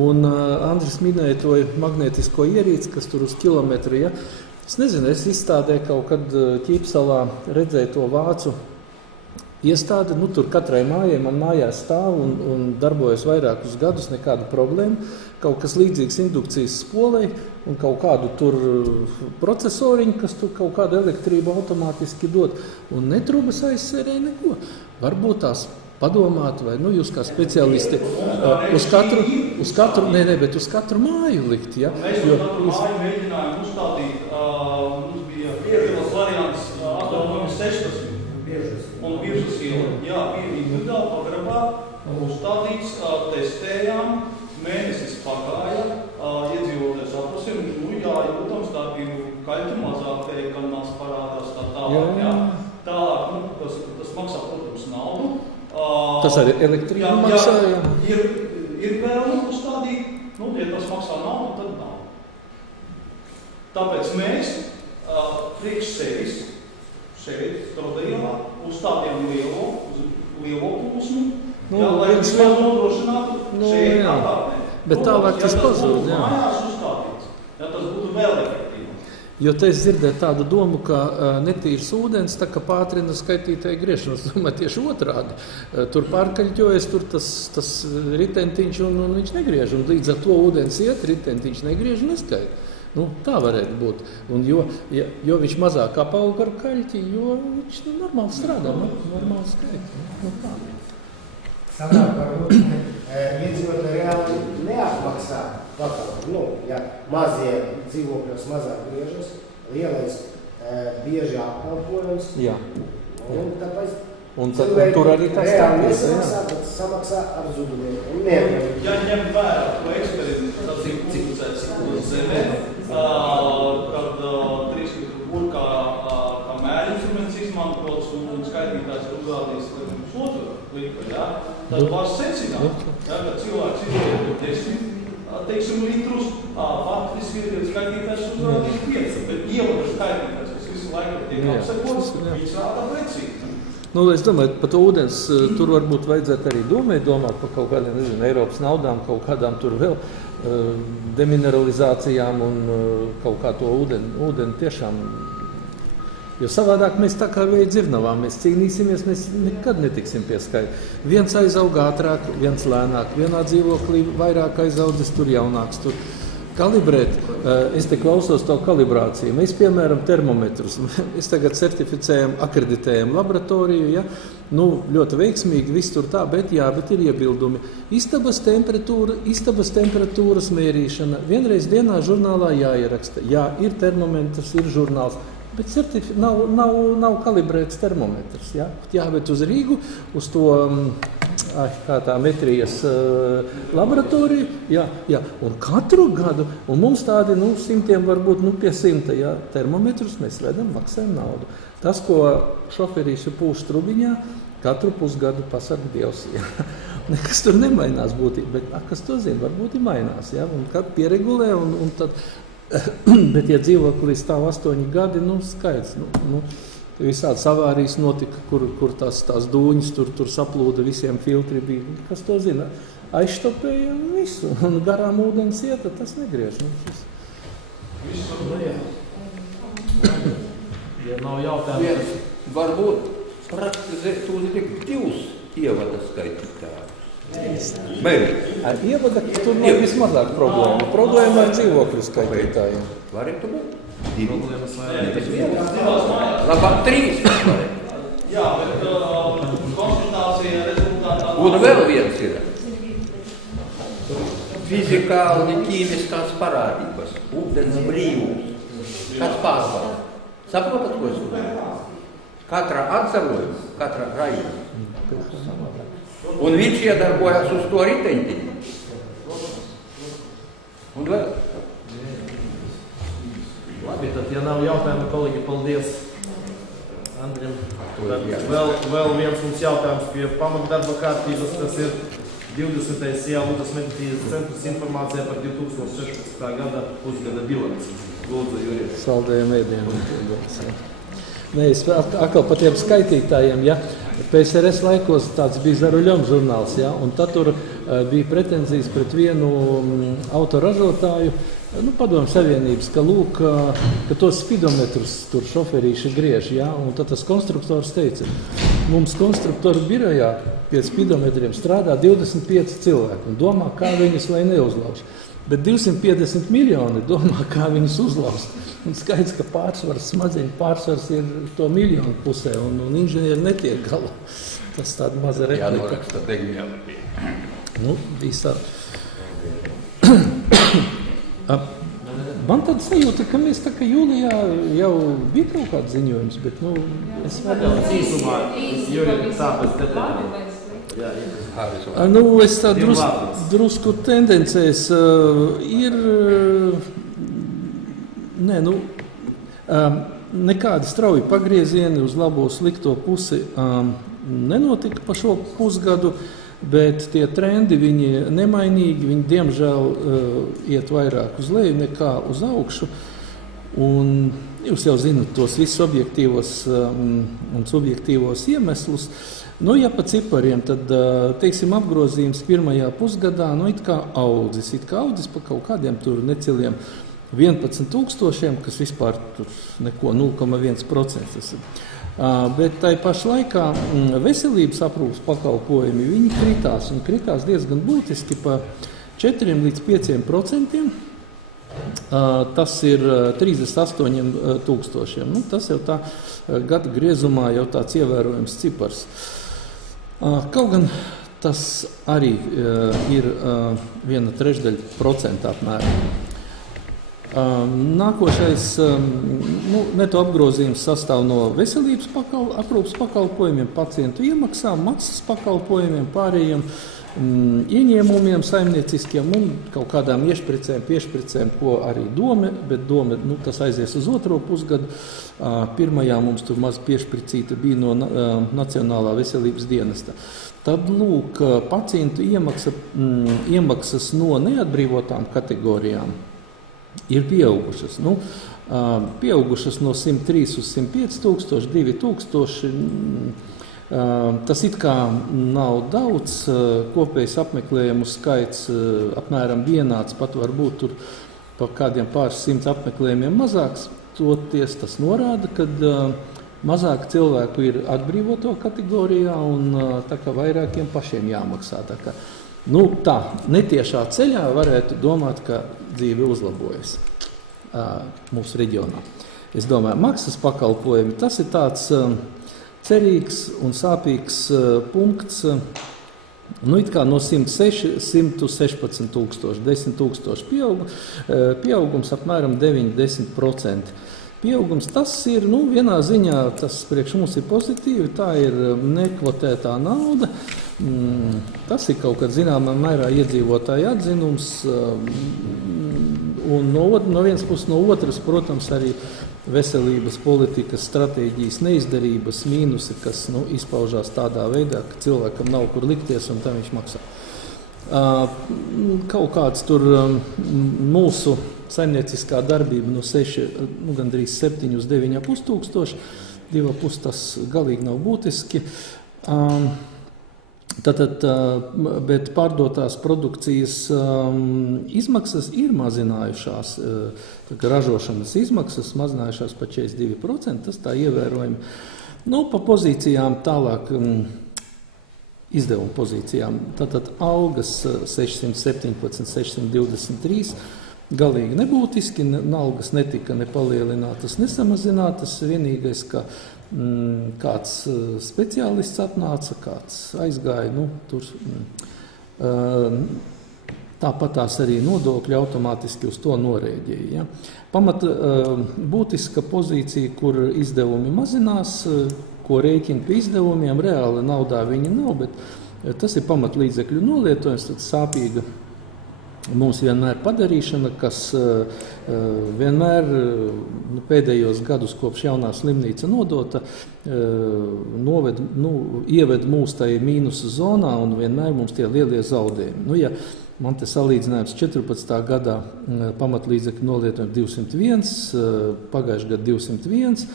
Un Andris minēja to magnētisko ierīci, kas tur uz kilometru, ja. Es nezinu, es izstādē kaut kad Ķīpsalā redzēju to vācu iestādi, tur katrai mājai, man mājās stāv un darbojas vairākus gadus, nekāda problēma. Kaut kas līdzīgs indukcijas spolei un kaut kādu tur procesoriņu, kas tur kaut kādu elektrību automātiski dod. Un netrūbas aizsērēja neko. Varbūt tās padomāt, vai jūs kā speciālisti uz katru māju likt, ja? Mēs uz katru māju mēģinājām uzstādīt, mums bija piedevas variants 8,16. Un Biržas iela, bija individuāli pagrabā, uzstādīts, testējām, mēnesis pagāja, iedzīvotājs aprasiem, jūtams darbību, kaļķu mazāk, kanāls parādās tā tālāk, jā. Tālāk, tas maksā, protams, naudu. Tas arī elektrība maksā, jā? Ir vēlme uzstādīt, ja tas maksā naudu, tad nav. Tāpēc mēs, priekš sevis, šeit, Trodaļā, uzstādījām lielo plūsmu, lai vismaz nodrošinātu šeit atkārtnē. Bet tālāk tas pazūd, jā. Mājās uzstādīts, tas būtu vēl efektīvāk. Jo te es dzirdēju tādu domu, ka netīrs ūdens tā kā pātrina skaitītāju griešanu. Es domāju, tieši otrādi. Tur pārkaļķojas, tur tas ritentiņš un viņš negriež. Un līdz ar to ūdens iet, ritentiņš negriež un neskaita. Tā varētu būt. Un jo viņš mazāk apauga ar kaļķi, jo viņš normāli strādā, normāli skaita. Sanāk, varbūt iedzīvotāji reāli neapmaksā pakalpojumu. Ja mazie dzīvokļos mazāk griežas, lielais bieži apkalpojums. Jā. Un tāpēc un tur arī tas tāpēc, bet samaksā ar zudumiem. Ja ņem vērā to eksperimentu, tas ir publicēts zemē, kad 3 litru burkā kā mēri instruments izmantots un skaitītājs uzrādīs pusotru litru, tad var secināt, ka cilvēks izliek 10 litrus, faktiski skaitītājs uzrādīs 5, bet ievada skaitītājs, kas visu laiku tiek apsekots, viņš rāda precīzi. Es domāju, par to ūdens tur varbūt vajadzētu arī domāt par kaut kādiem, Eiropas naudām, kaut kādām tur vēl demineralizācijām un kaut kā to ūdeni tiešām. Jo savādāk mēs tā kā vēja dzirnavām, mēs cīnīsimies, mēs nekad netiksim pie skaita. Viens aizaug ātrāk, viens lēnāk, vienā dzīvoklī vairāk aizaudzis, tur jaunāks, tur. Kalibrēt, es te klausos to kalibrāciju. Mēs, piemēram, termometrus. Es tagad certificējam, akreditējam laboratoriju, ja? Ļoti veiksmīgi, viss tur tā, bet ir iebildumi. Istabas temperatūras mērīšana. Vienreiz dienā žurnālā jāieraksta. Jā, ir termometrs, ir žurnāls. Bet nav kalibrēts termometrs. Ja? Jābet uz Rīgu, uz to kā tā metrijas laboratoriju. Jā. Un katru gadu, un mums tādi simtiem varbūt pie 100 termometrus mēs vedam, maksājam naudu. Tas, ko šoferīšu pūš trubiņā, katru pusgadu pasaka Dievs. Ja? Nekas tur nemainās būtībā, bet kas to zina, varbūt ir mainās. Ja? Un kad pieregulē, un tad... Bet, ja dzīvoklī stāv 8 gadi, skaidrs. Visādas avārijas notika, kur tās dūņas tur saplūda, visiem filtri bija. Kas to zina? Aizštopēja visu. Un garām ūdens iet, tas negriež. Ja nav jautājums. Varbūt praktizēt uzlikt 2 ievada skaitītājus. Ievada, tur nav vismazāk problēma. Problēma ar dzīvokļu skaitītājiem. Varētu būt? Problēmas Labāk 3. Jā, bet konsultācija rezultātā... Un vēl viens ir. Fizikāli ķīmiskās parādības. Ūdens brīvums. Kāds pārvalda? Saprotat, ko es domāju? Katra atzarojuma, katra raida. Un viņš iedarbojas uz to riteņtiņu. Un vēl. Labi, tad, ja nav jautājumu, kolēģi, paldies Andriem. Vēl viens mums jautājums pie pamatdarba kārtības, kas ir 20. Lūdzu meditīvas centrs informācijā par 2016. gada pusgada bilanci. Lūdzu, Jurija. Saldējiem ēdieniem. Nē, es atkal par tiem skaitītājiem, ja. PSRS laikos tāds bija Zaruļom žurnāls, ja, un tad tur bija pretenzijas pret vienu autoražotāju, Padomju Savienības, ka lūk, ka tos spidometrus tur šoferīši griež, ja, un tad tas konstruktors teica, mums konstruktoru birojā pie spidometriem strādā 25 cilvēki un domā, kā viņus lai neuzlauž. Bet 250 miljoni domā, kā viņus uzlauzt. Un skaidrs, ka smadzeņu pārsvars ir to miljonu pusē, un inženieri netiek galā. Tas tāda maza replika. Jānoraksta degviela bija. Bija Man tāda sajūta, ka mēs tā kā jūlijā jau bija kaut kāds ziņojums, bet, es varu... Īsumā, Jurija, tāpēc detaļām. Es tā drusku tendencēs ir, nekādi strauji pagriezieni uz labo slikto pusi nenotika pa šo pusgadu, bet tie trendi, viņi nemainīgi, viņi diemžēl iet vairāk uz leju nekā uz augšu. Un jūs jau zinat tos visus objektīvos un subjektīvos iemeslus. Ja pa cipariem, tad, teiksim, apgrozījums pirmajā pusgadā, it kā audzis pa kaut kādiem tur neciliem 11,000, kas vispār tur neko 0,1%. Bet tai pašā laikā veselības aprūpes pakalpojumi, viņi kritās diezgan būtiski pa 4 līdz 5%. Tas ir 38,000. Tas jau tā gada griezumā jau tāds ievērojams cipars. Kaut gan tas arī ir 1/3% apmēram. Nākošais neto apgrozījums sastāv no veselības aprūpes pakalpojumiem, pacientu iemaksām, maksas pakalpojumiem, pārējiem ieņēmumiem saimnieciskiem un kaut kādām piešpricēm, ko arī dome, bet dome, tas aizies uz otro pusgadu. Pirmajā mums tur maz piešpricīta bija no Nacionālā veselības dienesta. Tad, lūk, pacientu iemaksas no neatbrīvotām kategorijām ir pieaugušas. Pieaugušas no 103 uz 105 tūkstoši, 2 tūkstoši. Tas it kā nav daudz, kopējs apmeklējumu skaits apmēram vienāds, pat varbūt tur pa kādiem pāris 100 apmeklējumiem mazāks. Toties tas norāda, ka mazāk cilvēku ir atbrīvoto kategorijā un tā kā vairākiem pašiem jāmaksā. Tā netiešā ceļā varētu domāt, ka dzīve uzlabojas mūsu reģionā. Es domāju, maksas pakalpojumi, tas ir tāds cerīgs un sāpīgs punkts, it kā no 106, 116 tūkstoši, 10 tūkstoši pieaugums apmēram 9–10%. Pieaugums tas ir, vienā ziņā tas priekš mums ir pozitīvi, tā ir nekvotētā nauda. Tas ir kaut kad zināmā mērā iedzīvotāju atzinums, un no vienas puses, no otras, protams, arī veselības politikas stratēģijas neizdarības mīnusi, kas izpaužās tādā veidā, ka cilvēkam nav kur likties un tā viņš maksā. Kaut kāds tur mūsu saimnieciskā darbība no 6, gandrīz 7 uz 9,5 tūkstoši, 2,5 tas galīgi nav būtiski. Bet pārdotās produkcijas izmaksas ir mazinājušās, ražošanas izmaksas mazinājušās pa 42%, tas tā ievērojami. Pa pozīcijām tālāk, izdevumu pozīcijām, tātad algas 617, 623, galīgi nebūtiski, algas netika nepalielinātas, nesamazinātas, vienīgais, ka kāds speciālists atnāca, kāds aizgāja, tur tāpatās arī nodokļi automātiski uz to norēģēja. Pamat būtiska pozīcija, kur izdevumi mazinās, ko rēķina pie izdevumiem, reāli naudā viņi nav, bet tas ir pamatlīdzekļu nolietojums, tad sāpīga mums vienmēr padarīšana, kas vienmēr pēdējos gadus kopš jaunā slimnīca nodota, ieved mūs tajā mīnusu zonā un vienmēr mums tie lielie zaudējumi. Ja man te salīdzinājums 14. gadā pamatlīdzekļu nolietojumi 201, pagājušajā gadā 201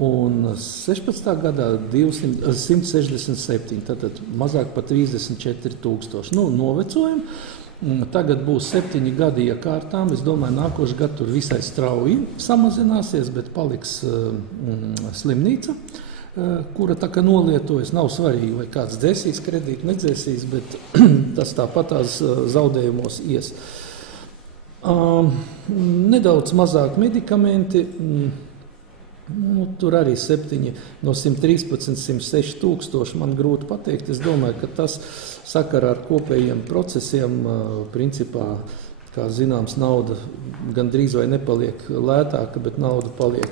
un 16. gadā 167, tātad mazāk par 34 000. Novecojumi. Tagad būs 7 gadi iekārtām. Es domāju, nākošais gads tur visai strauji samazināsies, bet paliks slimnīca, kura tā kā nolietojas. Nav svarīgi, vai kāds dzēsīs kredītu, nedzēsīs, bet tas tāpatās zaudējumos ies. Nedaudz mazāk medikamenti. Tur arī 7 no 113, 106 000. Man grūti pateikt. Es domāju, ka tas sakarā ar kopējiem procesiem, principā, kā zināms, nauda gandrīz vai nepaliek lētāka, bet nauda paliek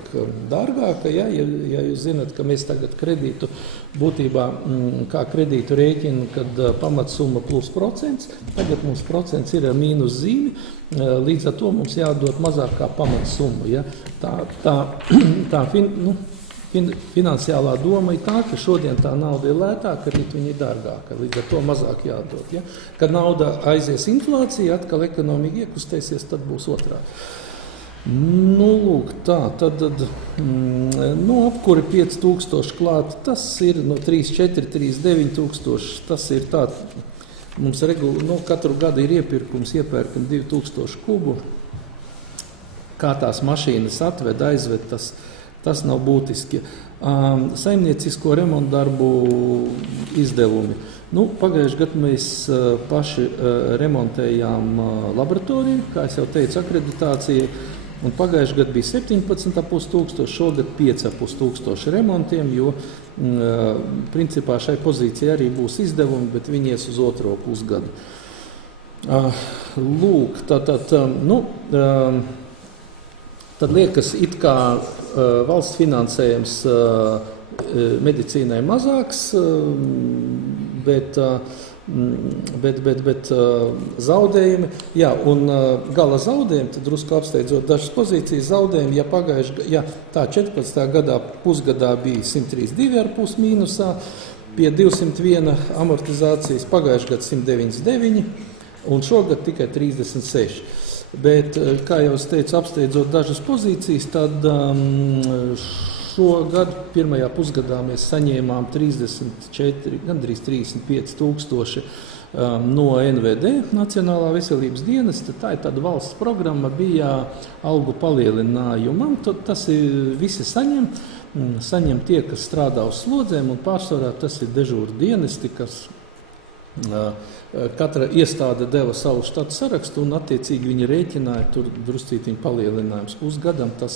dārgāka. Ja jūs zināt, ka mēs tagad kredītu būtībā kā kredītu rēķinu, kad pamatsumma plus procents, tagad mums procents ir mīnus zīme, līdz ar to mums jādod mazāk kā pamatsumma. Ja? Tā finansiālā doma ir tā, ka šodien tā nauda ir lētāka, rīt viņa ir dārgāka, līdz ar to mazāk jādod. Ja? Kad nauda aizies inflācija, atkal ekonomika iekustēsies, tad būs otrādi. Lūk, tā, tad apkuri 5000 klāt, tas ir no 34, 39 000, tas ir tā, mums katru gadu ir iepirkums, iepērkam 2000 kubu, kā tās mašīnas atved, aizved, tas nav būtiski. Saimniecisko remontu darbu izdevumi. Pagājušajā gadā mēs paši remontējām laboratoriju, kā es jau teicu, akreditācija. Un pagājušajā gadā bija 17,5 000, šogad 5,5 000 remontiem, jo principā šai pozīcijai arī būs izdevumi, bet viņi ies uz otro pusgadu. Lūk, tad liekas, it kā valsts finansējums medicīnai mazāks, bet zaudējumi, un gala zaudējumi, tad drusku apsteidzot dažas pozīcijas zaudējumi, ja tā 14. gadā pusgadā bija 132,5 mīnusā, pie 201 amortizācijas, pagājušajā gadā 199 un šogad tikai 36. Bet, kā jau es teicu, apsteidzot dažas pozīcijas, tad šogad pirmajā pusgadā mēs saņēmām 34, gandrīz 35 000 no NVD, Nacionālā veselības dienesta. Tā ir tāda valsts programma, bija algu palielinājumam. Tas ir visi saņem tie, kas strādā uz slodzēm, un pārsvarā tas ir dežūru dienesti, kas katra iestāde deva savu štatu sarakstu, un attiecīgi viņi rēķināja tur druscītiņu palielinājums pusgadam. Tas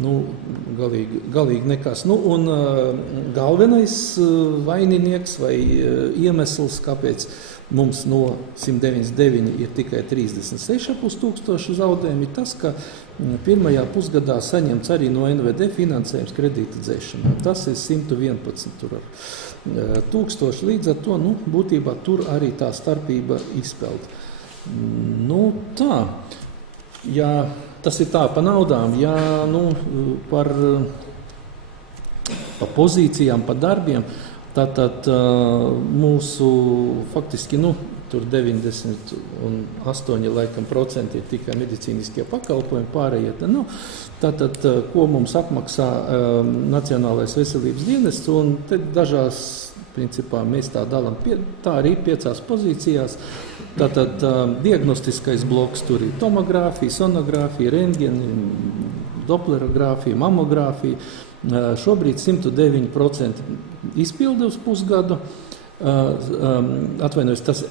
galīgi nekas. Un galvenais vaininieks vai iemesls, kāpēc mums no 199 ir tikai 36,5 000 zaudējumi, ir tas, ka pirmajā pusgadā saņemts arī no NVD finansējums kredīta dzēšanā. Tas ir 111 000, līdz ar to, būtībā tur arī tā starpība izpeld. Tā, ja tas ir tā pa naudām, ja par pozīcijām, pa darbiem, tātad mūsu faktiski, tur 98 laikam procenti ir tikai medicīniskie pakalpojumi, pārējie. Tātad, ko mums apmaksā Nacionālais veselības dienests, un te dažās, principā, mēs tā dalām, tā arī 5 pozīcijās. Tātad diagnostiskais bloks, tur ir tomogrāfija, sonogrāfija, rentgeni, doplerogrāfija, mamogrāfija. Šobrīd 109% izpildi uz pusgadu. Atvainojos, tas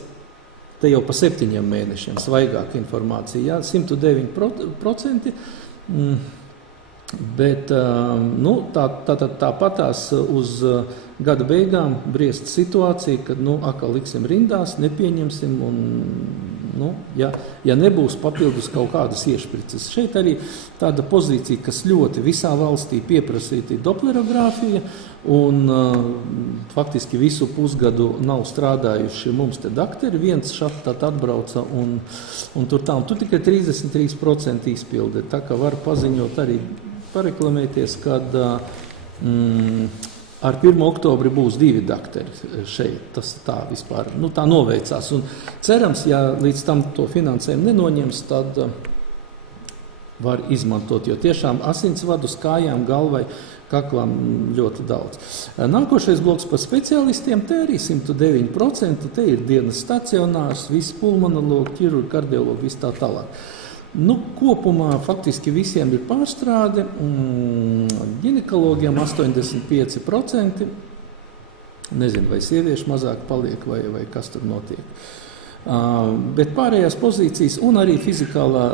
te jau pa 7 mēnešiem svaigāka informācija. 109%. Bet tāpatās uz gada beigām briest situācija, kad atkal liksim rindās, nepieņemsim un ja nebūs papildus kaut kādas iešprices. Šeit arī tāda pozīcija, kas ļoti visā valstī pieprasīta ir doplerogrāfija, un faktiski visu pusgadu nav strādājuši mums te dakteri. Viens šat atbrauca un tur tā, un tur tikai 33% izpilde. Tā kā var paziņot arī, pareklamēties, kad ar 1. oktobri būs 2 dakteri šeit. Tas tā vispār, tā noveicās. Un cerams, ja līdz tam to finansējumu nenoņems, tad var izmantot, jo tiešām asinsvadu uz kājām, galvai, kaklām ļoti daudz. Nākošais bloks par speciālistiem, te arī 109%, te ir dienas stacionārs, visi pulmonologi, ķirurgi, kardiologi, viss tā tālāk. Kopumā faktiski visiem ir pārstrāde, ginekologiem 85%, nezinu, vai sieviešu mazāk paliek, vai kas tur notiek. Bet pārējās pozīcijas un arī fizikālā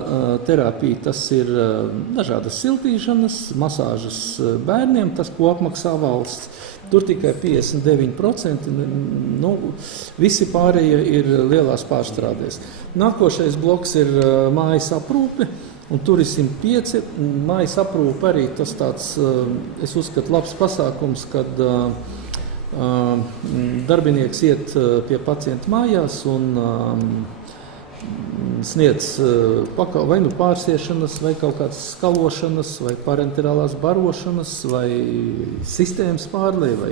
terapija, tas ir dažādas siltīšanas, masāžas bērniem, tas, ko apmaksā valsts. Tur tikai 59%, visi pārējie ir lielās pārstrādēs. Nākošais bloks ir mājas aprūpe, un tur ir 105. Mājas aprūpe arī tas tāds, es uzskatu, labs pasākums, kad darbinieks iet pie pacienta mājās un sniedz vai pārsiešanas, vai kaut kādas skalošanas, vai parenterālās barošanas, vai sistēmas pārlē, vai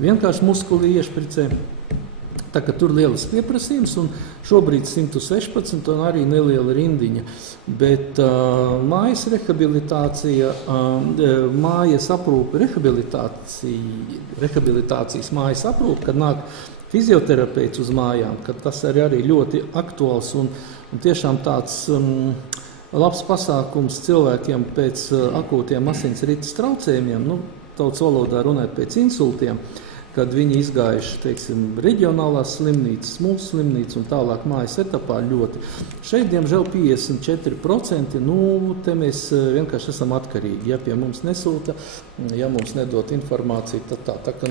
vienkārši muskuli iešpricē. Tā kā tur lielas pieprasījums, un šobrīd 116 un arī neliela rindiņa. Bet mājas rehabilitācija, mājas aprūpe, rehabilitācijas mājas aprūpe, kad nāk fizioterapeits uz mājām, kad tas arī ļoti aktuāls un tiešām tāds labs pasākums cilvēkiem pēc akūtiem asinsrites traucējumiem, tautas valodā runāt pēc insultiem, kad viņi izgājuši, teiksim, reģionālās slimnīcas, mūsu slimnīcas un tālāk mājas etapā ļoti. Šeit, diemžēl, 54%, te mēs vienkārši esam atkarīgi. Ja pie mums nesūta, ja mums nedot informāciju, tad tā kā,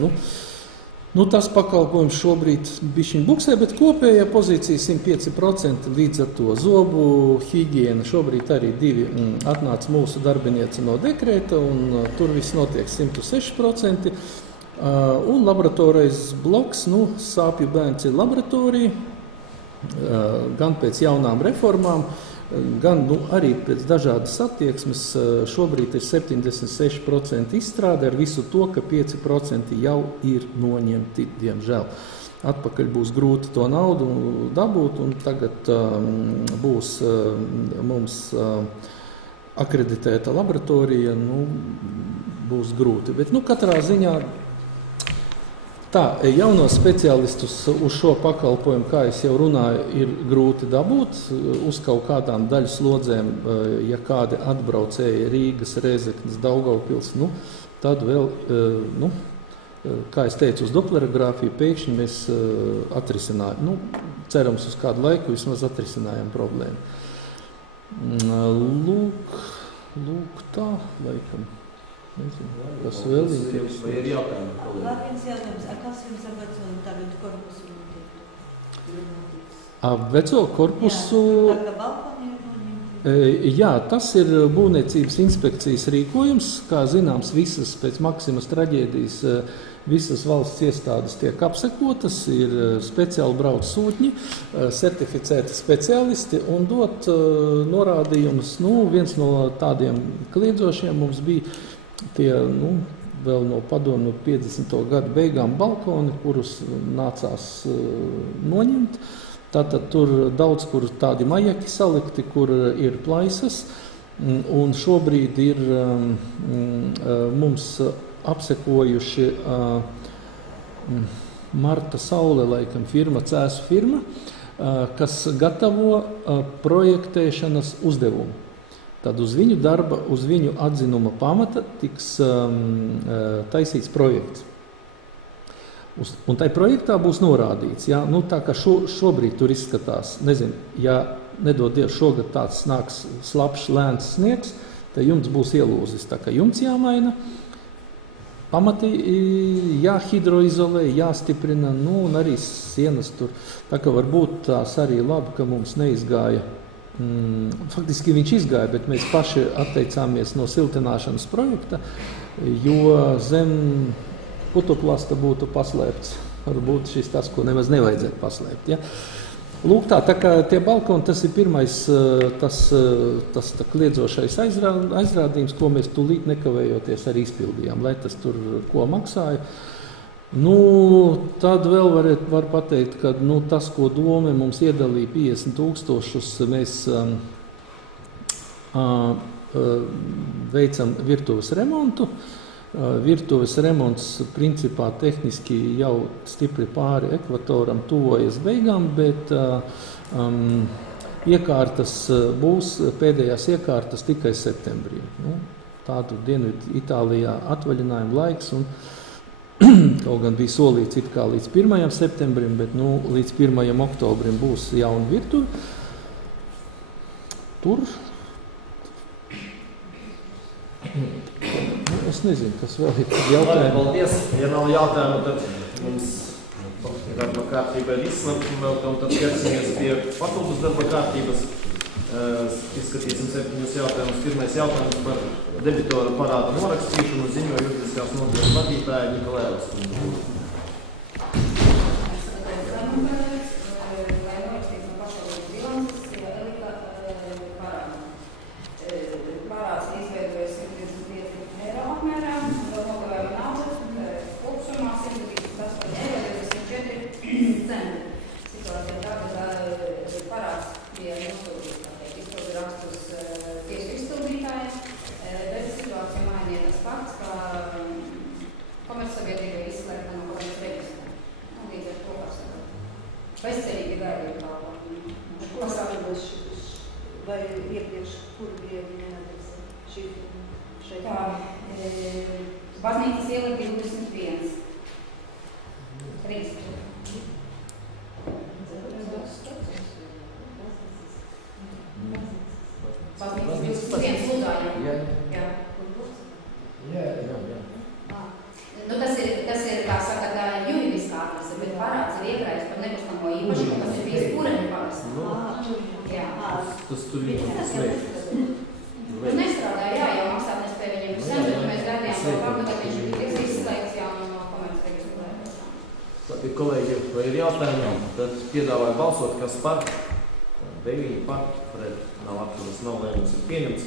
tas pakalpojums šobrīd bišķiņ buksē, bet kopējā pozīcija 105%, līdz ar to zobu higiēna. Šobrīd arī 2 atnāca mūsu darbinieci no dekrēta, un tur viss notiek 106%. Un laboratorais bloks, sāpju bērns ir laboratorija, gan pēc jaunām reformām, gan arī pēc dažādas attieksmes. Šobrīd ir 76% izstrāde ar visu to, ka 5% jau ir noņemti, diemžēl. Atpakaļ būs grūti to naudu dabūt, un tagad būs mums akreditēta laboratorija, būs grūti. Bet katrā ziņā tā, jaunos speciālistus uz šo pakalpojumu, kā es jau runāju, ir grūti dabūt uz kaut kādām daļas slodzēm, ja kādi atbraucēji Rīgas, Rēzeknes, Daugavpils, tad vēl, kā es teicu, uz doplerogrāfiju pēkšņi mēs atrisinājām, cerams uz kādu laiku vismaz atrisinājām problēmu. Lūk tā, laikam. Nezinu, kas vēl ir. Vai ir jautājumi? Vēl viens jautājums, kas jums ar veco tagad korpusu notiek? Veco korpusu? Jā, tā kā balkoni ir noņemti? Jā, tas ir būvniecības inspekcijas rīkojums. Kā zināms, visas pēc Maksimas traģēdijas, visas valsts iestādes tiek apsekotas, ir speciāli brauc sūtņi, certificēti speciālisti un dot norādījumus. Viens no tādiem kliedzošiem mums bija tie, vēl no padomu 50. gadu beigām balkoni, kurus nācās noņemt. Tātad tur daudz, kur tādi majaki salikti, kur ir plaisas, un šobrīd ir mums apsekojuši Marta Saule, laikam, cēsu firma, kas gatavo projektēšanas uzdevumu. Tad uz viņu darba, uz viņu atzinuma pamata tiks taisīts projekts. Un tai projektā būs norādīts, tā kā šobrīd tur izskatās, nezinu, ja nedod Dievs šogad tāds nāks slapšs, lēns sniegs, tad jumts būs ielūzis, tā kā jumts jāmaina. pamati jāhidroizolē, jāstiprina, nu, un arī sienas tur. Tā kā varbūt tās arī labi, ka mums neizgāja. Faktiski viņš izgāja, bet mēs paši atteicāmies no siltināšanas projekta, jo zem putoplasta būtu paslēpts. Varbūt šis tas, ko nemaz nevajadzētu paslēpt. Ja? Lūk tā kā tie balkoni, tas ir pirmais tas kliedzošais aizrādījums, ko mēs tūlīt nekavējoties arī izpildījām, lai tas tur ko maksāja. Nu, tad vēl var pateikt, ka tas, ko doma mums iedalīja 50,000, mēs veicam virtuves remontu. Virtuves remonts principā tehniski jau stipri pāri ekvatoram tuvojas beigām, bet iekārtas būs pēdējās iekārtas tikai septembrī. Nu, tādu Dienvidu Itālijā atvaļinājuma laiks un kaut gan bija solīts it kā līdz 1. septembrim, bet līdz 1. oktobrim būs jauna virtuve. Tur es nezinu, kas vēl ir jautājumi. Paldies. Ja nav jautājumu, tad mums darba kārtība ir izslēgta, un tad ķersimies pie papildus darba kārtības. Izskatīsim 7 jautājumus. Pirmais jautājums par debitora parādu norakstīšanu ziņo juridiskās nodaļas vadītāja Nikolēvas kundze. Vai iepriekš, kur bija neadrese šī šeit? Tā, Baznīcas iela 21. Rīgas. Baznīcas 21 Lūdājā. Jā. Tas ir, kā saka, tā juridiskā atlase, bet parāds ir iekrājis par nekustamo īpašumu, kas ir bijis Kureņu parasti. Jā. Tas tur ir slēgts. Tur nestrādāja, jau maksātnespēja viņiem sen, bet mēs gaidījām to faktu, ka viņš tiks izslēgts jau no komercreģistra. Labi, kolēģi, vai ir jautājumi? Tad piedāvāju balsot, kas par, 9 par, pret, nav atturas, nav lēmums ir pieņemts.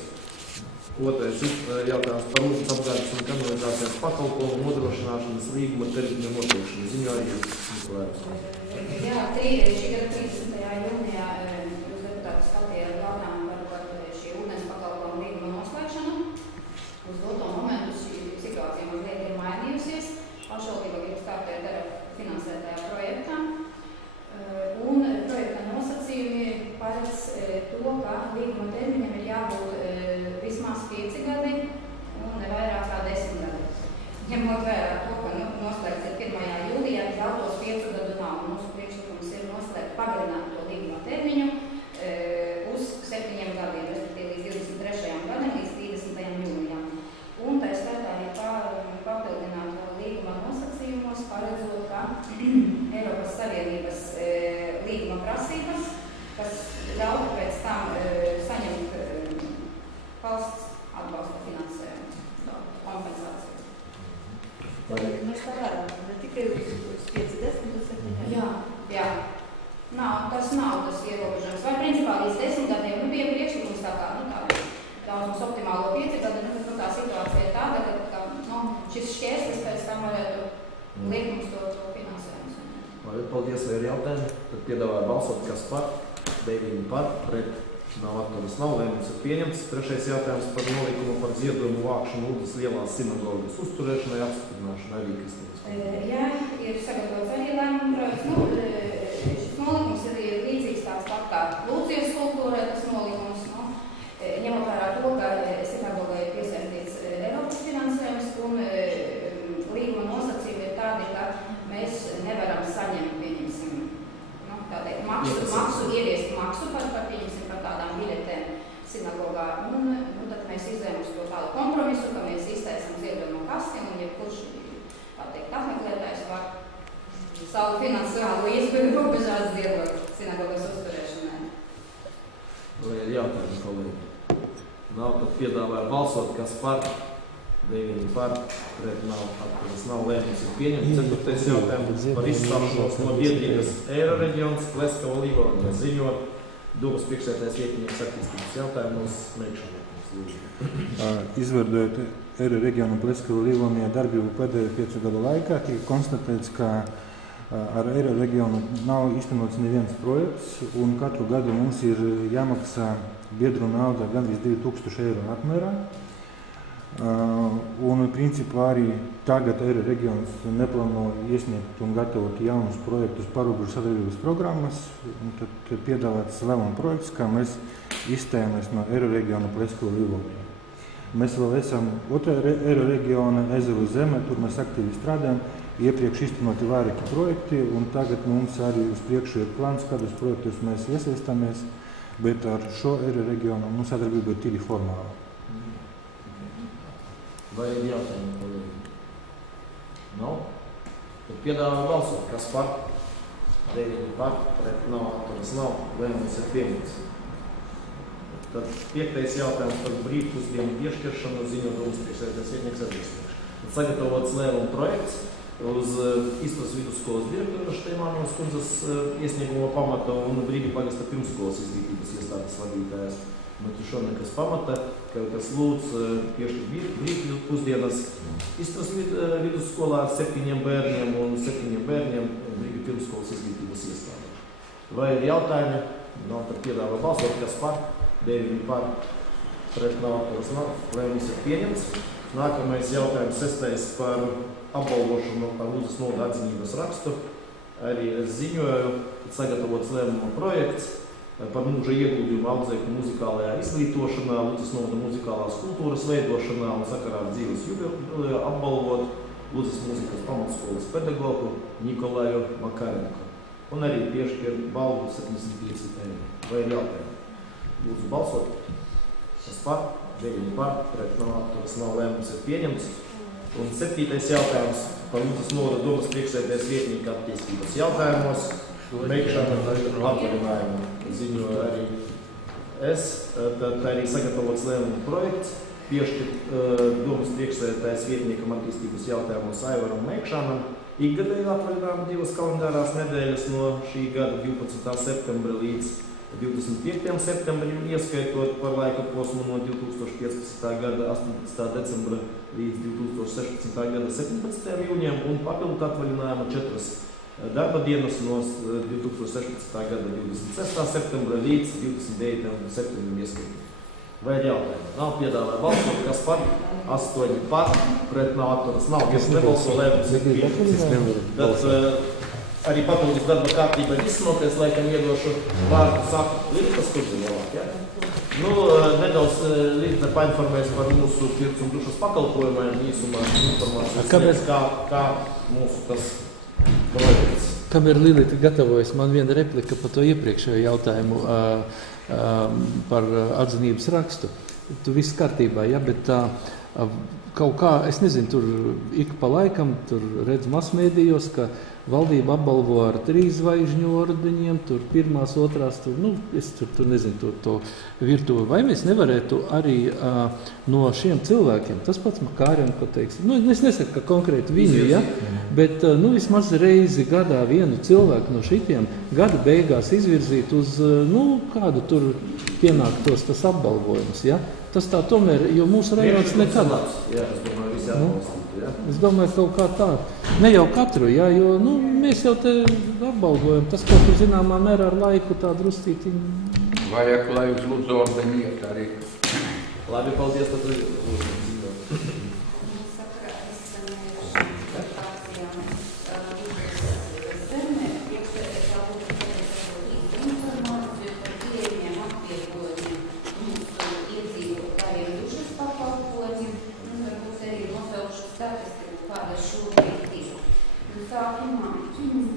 Otrais jautājums par ūdens apgādes un kanalizācijas pakalpojumu nodrošināšanas līguma termiņa noteikšanu. Ziņojies, Nikolēvas. Jā, šī gada 30. jūnijā jūs deputāti skatījāt jautājumu par šī ūdens pakalpojumu līguma noslēgšanu. Uz doto momentu šī situācija mazliet ir mainījusies. Pašvaldība grib startēt ar finansētajā projektā. Un projekta nosacījumi paredz to, ka līguma termiņam ir jābūt vismaz 5 gadi un nevairāk kā 10 gadi. Ņemot vērā to, ka noslēgts ir 1. jūlijā, jau tos 5 gadu nav. Mūsu priekšlikums ir noslēgt pagarināt to līguma termiņu uz 7 gadiem, respektīvi līdz 23. gadam, līdz 30. jūlijām. Un tā skaitā ir papildināt līguma nosacījumos, paredzot, ka Eiropas Savienības līguma prasības, kas ļautu pēc tam saņemt valsts atbalsta finansējumu, kompensāciju. Mēs tā varam, ne tikai uz 5, 10, uz 7. Jā. Tas nav tas ierobežojums. Vai principā līdz 10 gadiem bija priekšlikums tā kā, tā mums optimālo 5 gadu, bet tā situācija ir tāda, ka šis šķērslis pēc tam varētu liekt mums to finansējumu. Paldies, vai ir jautājumi? Tad piedāvāju balsot, kas par, 9 par, pret, nav atturas, nav lēmums ir pieņemts. Trešais jautājums par nolīgumu par ziedojumu vākšanu Lūdas lielās sinagogas uzturēšanai, apstiprināšanai arī Kristīnas. Jā, ir sagatavots arī lēmuma projekts. Šis nolīgums ir līdzīgs tāds kā Lūcijas kultūrai, tas nolīgums. Ņemot vērā to, ka sinagogai ir piesaistīts Eiropas finansējums un līguma nosacījumi ir tādi, ka mēs nevaram saņemt, pieņemsim, ieviest maksu par tādām biļetēm sinagogā. Un tad mēs mēs izvēlamies to tādu kompromisu, ka mēs iztaisam ziedojumu kasti un jebkurš, tā teikt, apmeklētājs var savu finansiālo iespēju robežās ziedot sinagogas uzturēšanai. Vai ir jautājums, kolēģi? Nav, tad piedāvāju balsot, kas par, 9 par, pret nav, atturas nav, lēmums ir pieņemts. 4. jautājums par izstāšanos no biedrības Eiroreģions, Pleskava Līvonija ziņo Dūmas priekšsēdētājs vietinieks attīstības jautājumos Meikšanā. Izvērtējot Eiroreģionu Pleskava Līvonija darbību pēdējo 5 gadu laikā, tika konstatēts, ka ar Eiroreģionu nav īstenots neviens projekts, un katru gadu mums ir jāmaksā biedru nauda gandrīz 2000 eiro apmērā. Un principā arī tagad Eiroreģions neplāno iesniegt un gatavot jaunus projektus parobežu sadarbības programmas, un tad piedāvāts lēmuma projekts, kā mēs izstājāmies no Eiroreģiona Pleskava Līvonija. Mēs vēl esam otrā Eiroreģiona Ezeru zeme, tur mēs aktīvi strādājam, iepriekš iztenoti vairāki projekti, un tagad mums arī uz priekšu ir plāns, kādus projektus mēs iesaistāmies, bet ar šo Eiroreģionu mums sadarbība ir tīri formāla. Vai ir jautājumi, kolēģi? Nav? Tad piedāvā balsot, kas par, 9 par, pret nav, atturas nav, lēmums ir pieņemts. Tad 5. jautājums par brīvpusdienu piešķiršanu ziņo Dūmas priekšsēdētājs vietnieks attīstības. Sagatavots lēmuma projekts uz Istras vidusskolas direktora Šteimānovas kundzes iesnieguma pamata un Brīļu pagasta pirmsskolas izglītības iestādes vadītājas Matušonekas pamata, kas lūdz piešķirt brīvpusdienas Istras vidusskolā ar 7 bērniem un 7 bērniem Brīļu pirmsskolas izglītības iestādē. Vai ir jautājumi? Nav, tad piedāvā balsot, kas par, 9 par, pret nav, atturas nav, lēmums ir pieņemts. Nākamais jautājums 6. par apbalvošanu par Lūdzas novada atzinības rakstu. Arī es ziņoju, kad sagatavots lēmuma projekts par mūža ieguldījumu audzēkņu muzikālajā izglītošanā, Lūdzas novada muzikālās kultūras veidošanā un sakarā ar dzīves jubileju apbalvot Lūdzas muzikas pamatskolas pedagogu Nikolaju Makarenko. Un arī piešķirt balvu 75 eiro. Vai ir jautājumi? Lūdzu balsot. Kas par? 9 par, pret nav, atturas nav, lēmums ir pieņemts. Un 7. jautājums par Lūdzas novada domas priekšsēdētājs vietnieka attīstības jautājumos. Meikšana atvaļinājumu ziņo arī es. Tad arī sagatavots lēmuma projekts piešķirt domas priekšsēdētājs vietniekam attīstības jautājumos Aivaram Meikšanam. Ikgadēju atvaļinājumu 2 kalendārās nedēļas no šī gada 12. septembra līdz 25. septembrim, ieskaitot par laika posmu no 2015. gada 18. decembra līdz 2016. gada 17. jūnijam un papildu atvaļinājumu 4 darba dienas no 2016. gada 26. septembra līdz 29. septembrim ieskaitot. Vai ir jautājumi? Nav, piedāvāja balsot, kas par 8 par, pret nav, atturas nav, kas nebalso, lēmums ir pieņemts. Tad arī papildus darba kārtība ir izsnoties, laikam iedošu vārdu sāku Lītas Kurzinovāk, ja? Nedaudz Līta painformēs par mūsu pirts un dušas pakalpojumiem, īsumā informācijas, kā mūsu tas projekts. Kamēr Lilita gatavojas, man viena replika par to iepriekšējo jautājumu par atzinības rakstu. Tu viss kārtībā, ja, bet kaut kā, es nezinu, tur ik pa laikam, tur redz masmēdījos, ka valdība apbalvo ar 3 zvaigžņu ordeņiem, tur 1, 2, tur, es tur nezinu, to virtuvi. Vai mēs nevarētu arī no šiem cilvēkiem, tas pats Makāriem, ko teiksim, es nesaku, ka konkrēti viņu, ja, bet vismaz reizi gadā vienu cilvēku no šitiem gada beigās izvirzīt uz, kādu tur pienāktos tas apbalvojums, ja. Tas tā tomēr, jo mūsu rajons nekad. Jā, es domāju, visi atbalstītu, jā. Es domāju, kaut kā tā. Ne jau katru, jā, jo, mēs jau te apbalvojam. Tas kaut kur zināmā mērā ar laiku tā drustīti. Vajag, lai uz Lūdzu ordeņu iet arī. Labi, paldies, tad lūdzu.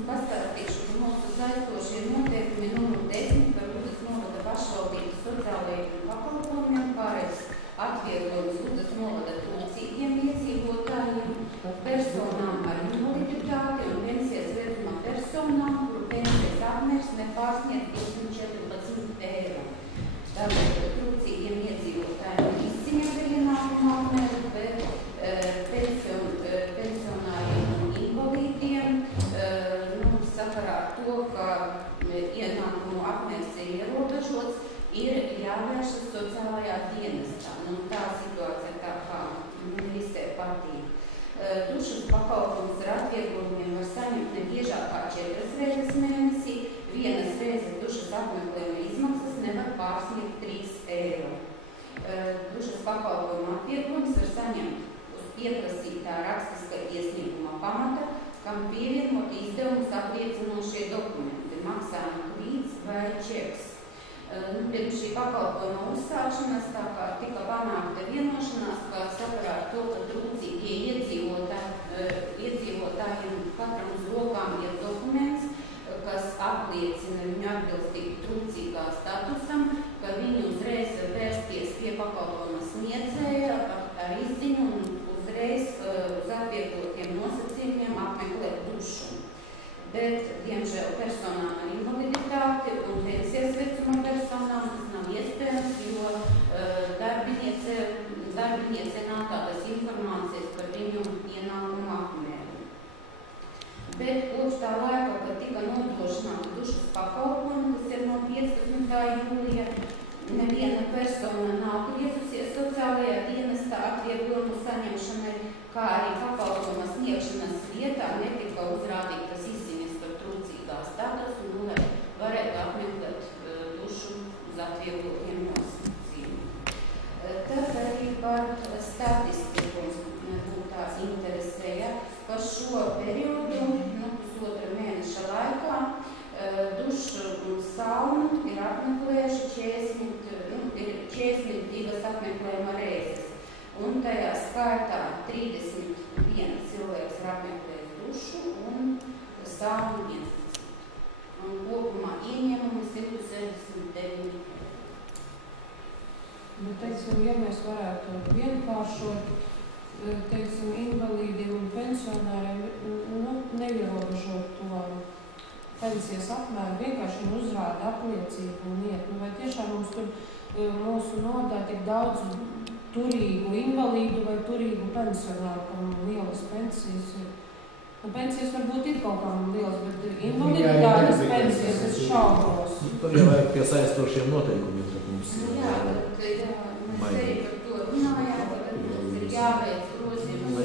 Pastāstīšu, ka mūsu saistošie noteikumi numur 10 par Lūdzas novada pašvaldības sociālajiem pakalpojumiem paredz atvieglojumu dienestā. Tā situācija tā kā visai patīk. Dušas pakalpojumus ar atvieglojumiem var saņemt ne biežāk kā 4 reizes mēnesī. Vienas reizes dušas apmeklējuma izmaksas nevar pārsniegt 3 eiro. Dušas pakalpojuma atvieglojumus var saņemt uz pieprasītā rakstiskā iesnieguma pamata, kam pievienot izdevumus apliecinošie dokumenti, maksājuma kvīts vai čeks. Pirms šī pakalpojuma uzsākšanas tā kā tika panākta vienošanās, ka sakarā ar to, ka trūcīgie iedzīvotājiem katram uz rokām ir dokuments, kas apliecina viņu atbilstību trūcīgā statusam, ka viņi uzreiz vērsties pie pakalpojuma sniedzēja ar izziņu un uzreiz uz atvieglotiem nosacījumiem apmeklēt dušu. Bet, diemžēl, personām ar invaliditāti un pensijas vecuma personām tas nav iespējams, jo darbiniece nav tādas informācijas par viņu ienākumu apmēru. Bet kopš tā laika, kad tika nodrošināta dušas pakalpojumi, tas ir no 15. jūlija, neviena persona nav griezusies sociālajā dienestā atvieglojumu saņemšanai, kā arī pakalpojuma sniegšanas vietā netika uzrādītas izziņas par trūcīgā statusu, un lai varētu apmeklēt dušu uz atvieglotiem nosacījumiem. Tad arī par statistiku būtu tā interesēja, ka šo periodu, pusotra mēneša laikā, dušu un saunu ir apmeklējuši 42 apmeklējuma reizes. Un tajā skaitā 31 cilvēks ir apmeklējis dušu un saunu 11. Un kopumā ieņēmumi 169. Teiksim, ja mēs varētu vienkāršot, teiksim, invalīdiem un pensionāriem, neierobežot to pensijas apmēru, vienkārši uzrāda apliecību un iet. Vai tiešām mums tur mūsu nodā tik daudz turīgu invalīdu vai turīgu pensionāru, kam lielas pensijas ir? Pensijas varbūt ir kaut kām lielas, bet invaliditātes pensijas es šaubos. Tur jau vajag pie saistošiem noteikumiem, tad mums Jā, mēs arī par to runājām, ka mums ir jāveic grozījums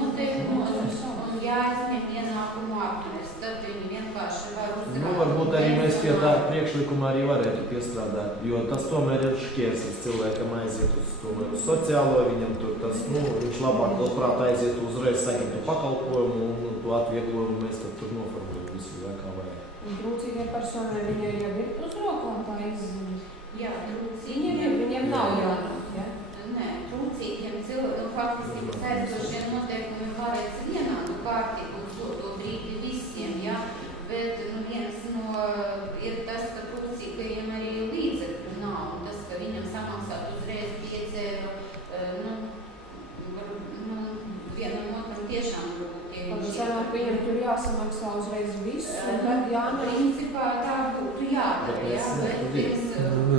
noteikumos un jāizņem ienākumu apmērs. Tad viņi vienkārši var uzrādīt. Varbūt arī mēs pie tā priekšlikuma arī varētu piestrādāt, jo tas tomēr ir šķērslis cilvēkam aiziet uz sociālo, viņam tur tas, viņš labāk labprāt aiziet uzreiz saņemt pakalpojumu un to atvieglojumu mēs tad tur noformulējam visu, kā vajag. Un trūcīgai personai viņai jau ir uz rokām tā izziņa? Jā, trūcīgiem viņiem nav jānāk, ja? Nē, trūcīgiem cilvēkiem faktiski saistošie noteikumi varēs vienā kārtīgi uz to brīdi visiem, ja? Bet viens ir tas, ka trūcīgajiem arī līdzekļu nav, un tas, ka viņam samaksāt uzreiz 5 eiro, vienam otram tiešām būtu. Sanāk, viņam tur jāsamaksā uzreiz visu, un tad Principā tā būtu jādara, jā, bet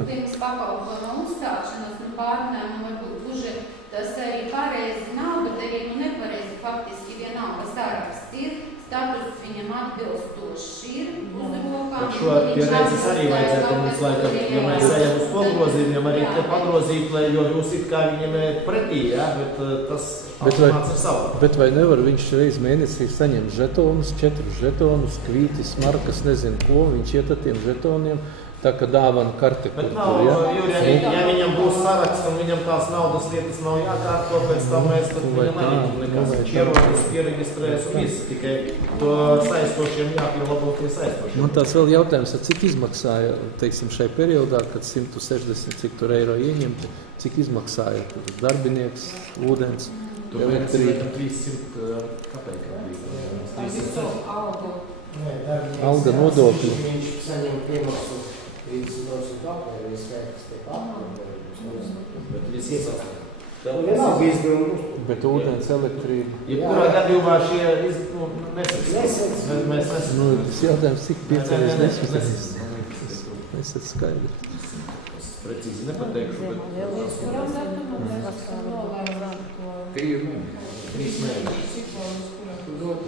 pirms pakalpojuma uzstāšanas, pārnēm varbūt gluži tas arī pareizi nav, bet arī nepareizi faktiski vienalga saraksts ir, status viņam atbilstoši ir uz rokām. Bet šo pieredzes arī vajadzētu mums laikam, ja mēs ejam uz pagrozījumiem, arī te pagrozīt, jo jūs it kā viņiem ir pretī, ja? Bet tas automāts ir savu. Bet vai nevar viņš reiz mēnesī saņemt žetonus, 4 žetonus, kvītis, markas, nezinu ko, viņš iet ar tiem žetoniem, tā kā dāvana karte, bet nav, ja viņam būs saraksts un viņam tās naudas lietas nav jākārto, pēc tam mēs tad viņam arī nekas ierodas, pieregistrēs un viss, tikai to saistošiem jāpielabo pie saistošiem. Man tāds vēl jautājums, cik izmaksāja, teiksim, šai periodā, kad 160 cik tur eiro ieņemti, cik izmaksāja tur darbinieks, ūdens, elektrība? 300 kapēkā. Alga nodokļi. Viņš saņem piemaksu 30% apmēru, ja skaitās tiek apmēru. Bet viss iesaistās. Vienalga izdevumu. Bet ūdens, elektrība. Jebkurā gadījumā šie nesas. Tas jautājums, cik 5 reizes nesas skaidri. Precīzi nepateikšu, bet... Kurām datumam mēs esam nolēmām to? 3 mēneši. 3 mēneši. Cik vēl uz kurām?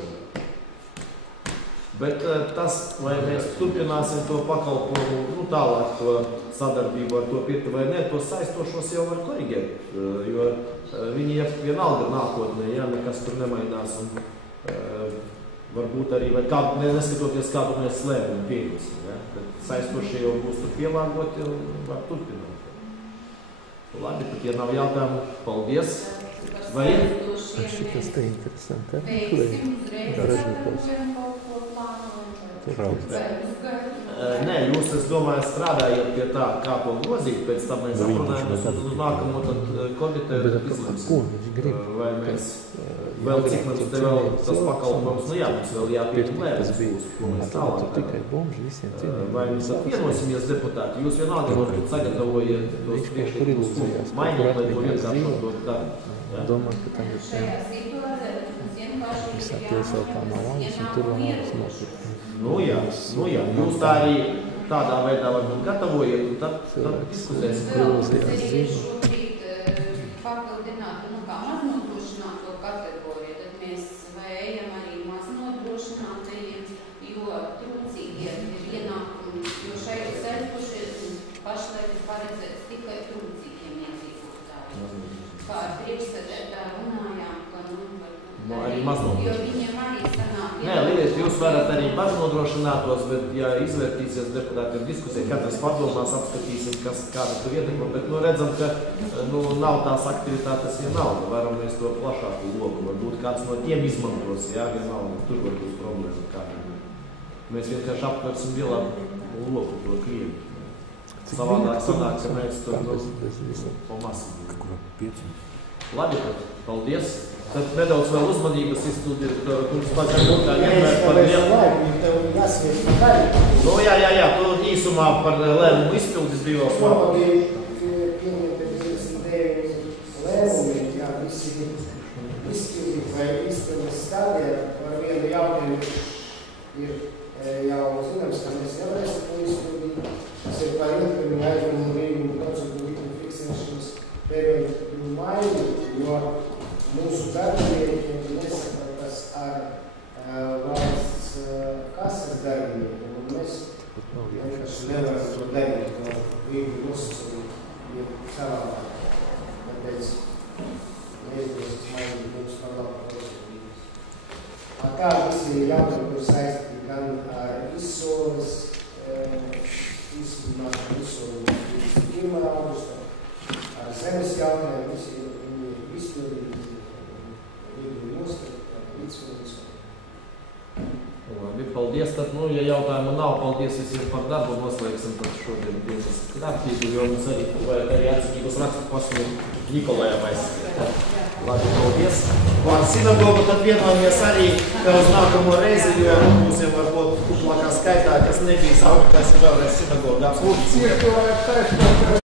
Bet tas, vai mēs turpināsim to pakalpojumu, tālāk to sadarbību ar to pirkti vai ne, tos saistošos jau var korigēt, jo viņi vienalga nākotnē, ja nekas tur nemainās un varbūt arī, vai kādu, neskatoties kādu mēs slēpumu pieņemsim, ja, tad saistošie jau būs tur pielāgoti un var turpināt. Labi, tad, ja nav jautājumu, paldies. Vai ir? Šitas te interesanti, Nē, jūs, es domāju, strādājat pie tā, kā to grozīt, pēc tam mēs aprunājamies uz nākamo tad komiteju izlemsim. Vai mēs vēl cik mums te vēl tas pakalpojums, nu jā, mums vēl jāpieņem lēmums būs, ko mēs tālāk. Vai mēs apvienosimies deputāti, jūs vienalga varbūt sagatavojiet tos priekšlikumus, mainīt, lai to vienkāršot to darbu. Domāju, ka tam ir visā pilsētā nav valsts un tur vēl nav nopirkt. Nu jā, jūs tā arī tādā veidā varbūt gatavojiet un tad diskutēsim. Papildināt, kā maznodrošināto kategoriju, tad mēs ejam arī maznodrošinātajiem, jo trūcīgiem ir ienākumi, jo šeit saistošie pašlaik ir paredzēts tikai trūcīgiem iedzīvotājiem. Kā ar priekšsēdētāju runājām, ka arī maznodrošinātos. Jo viņiem arī sanāk. Nē, Līdz, jūs varat arī maznodrošinātos, bet ja izvērtīsies deputāti ar diskusiju, katrs padomās, apskatīsim, kāda tur ietekma, bet redzam, ka nav tās aktivitātes vienalga, varam mēs to plašāku loku, varbūt kāds no tiem izmantos, jā, vienalga, tur var būs problēma kāda. Mēs vienkārši aptversim lielāku loku to Krievi. Savādāk sanāk, ka mēs tur po masu. Labi, tad paldies. Tad nedaudz vēl uzmanības izstudēt, kungs paģēr kā vienmēr par lielu. Jā, to īsumā par lēmumu izpildis divos vārdos. Pieņemti 29 lēmumi, jā, visi izpildīt vai izpildes stādē par vienu jautājumu ir jau zināms, ka mēs nevarēsim to izpildīt. Tas ir par ilgtermiņa aizdevumu līgumu procedūru likuma fiksēšanas periodu maiņu, jo mūsu darbiniekiem nesapratas ar valsts kases darbiniekiem, un mēs vienkārši nevaram to darīt, no līguma nosacījumi ir savādāk. Tāpēc neizdodas mainīt mums par labu procedūras. Tā visi jautājumi, kur saistīti gan ar izsoles, izsludināšanu izsoles 21. augustā, ar zemes jautājumu, visi viņi izpildīti. Labi, paldies. Tad, ja jautājumu nav, paldies visiem par darbu. Noslēgsim tad šodien dienas kārtību, jo mums vajag arī atzīmības rakstu pasniegt Nikolajam aizskatīt. Labi, paldies. Ar sinagogu tad vienojamies arī, ka uz nākamo reizi, jo mums jau varbūt kuplākā skaitā, kas nebija sauktais vēlreiz sinagogu apslūdzību.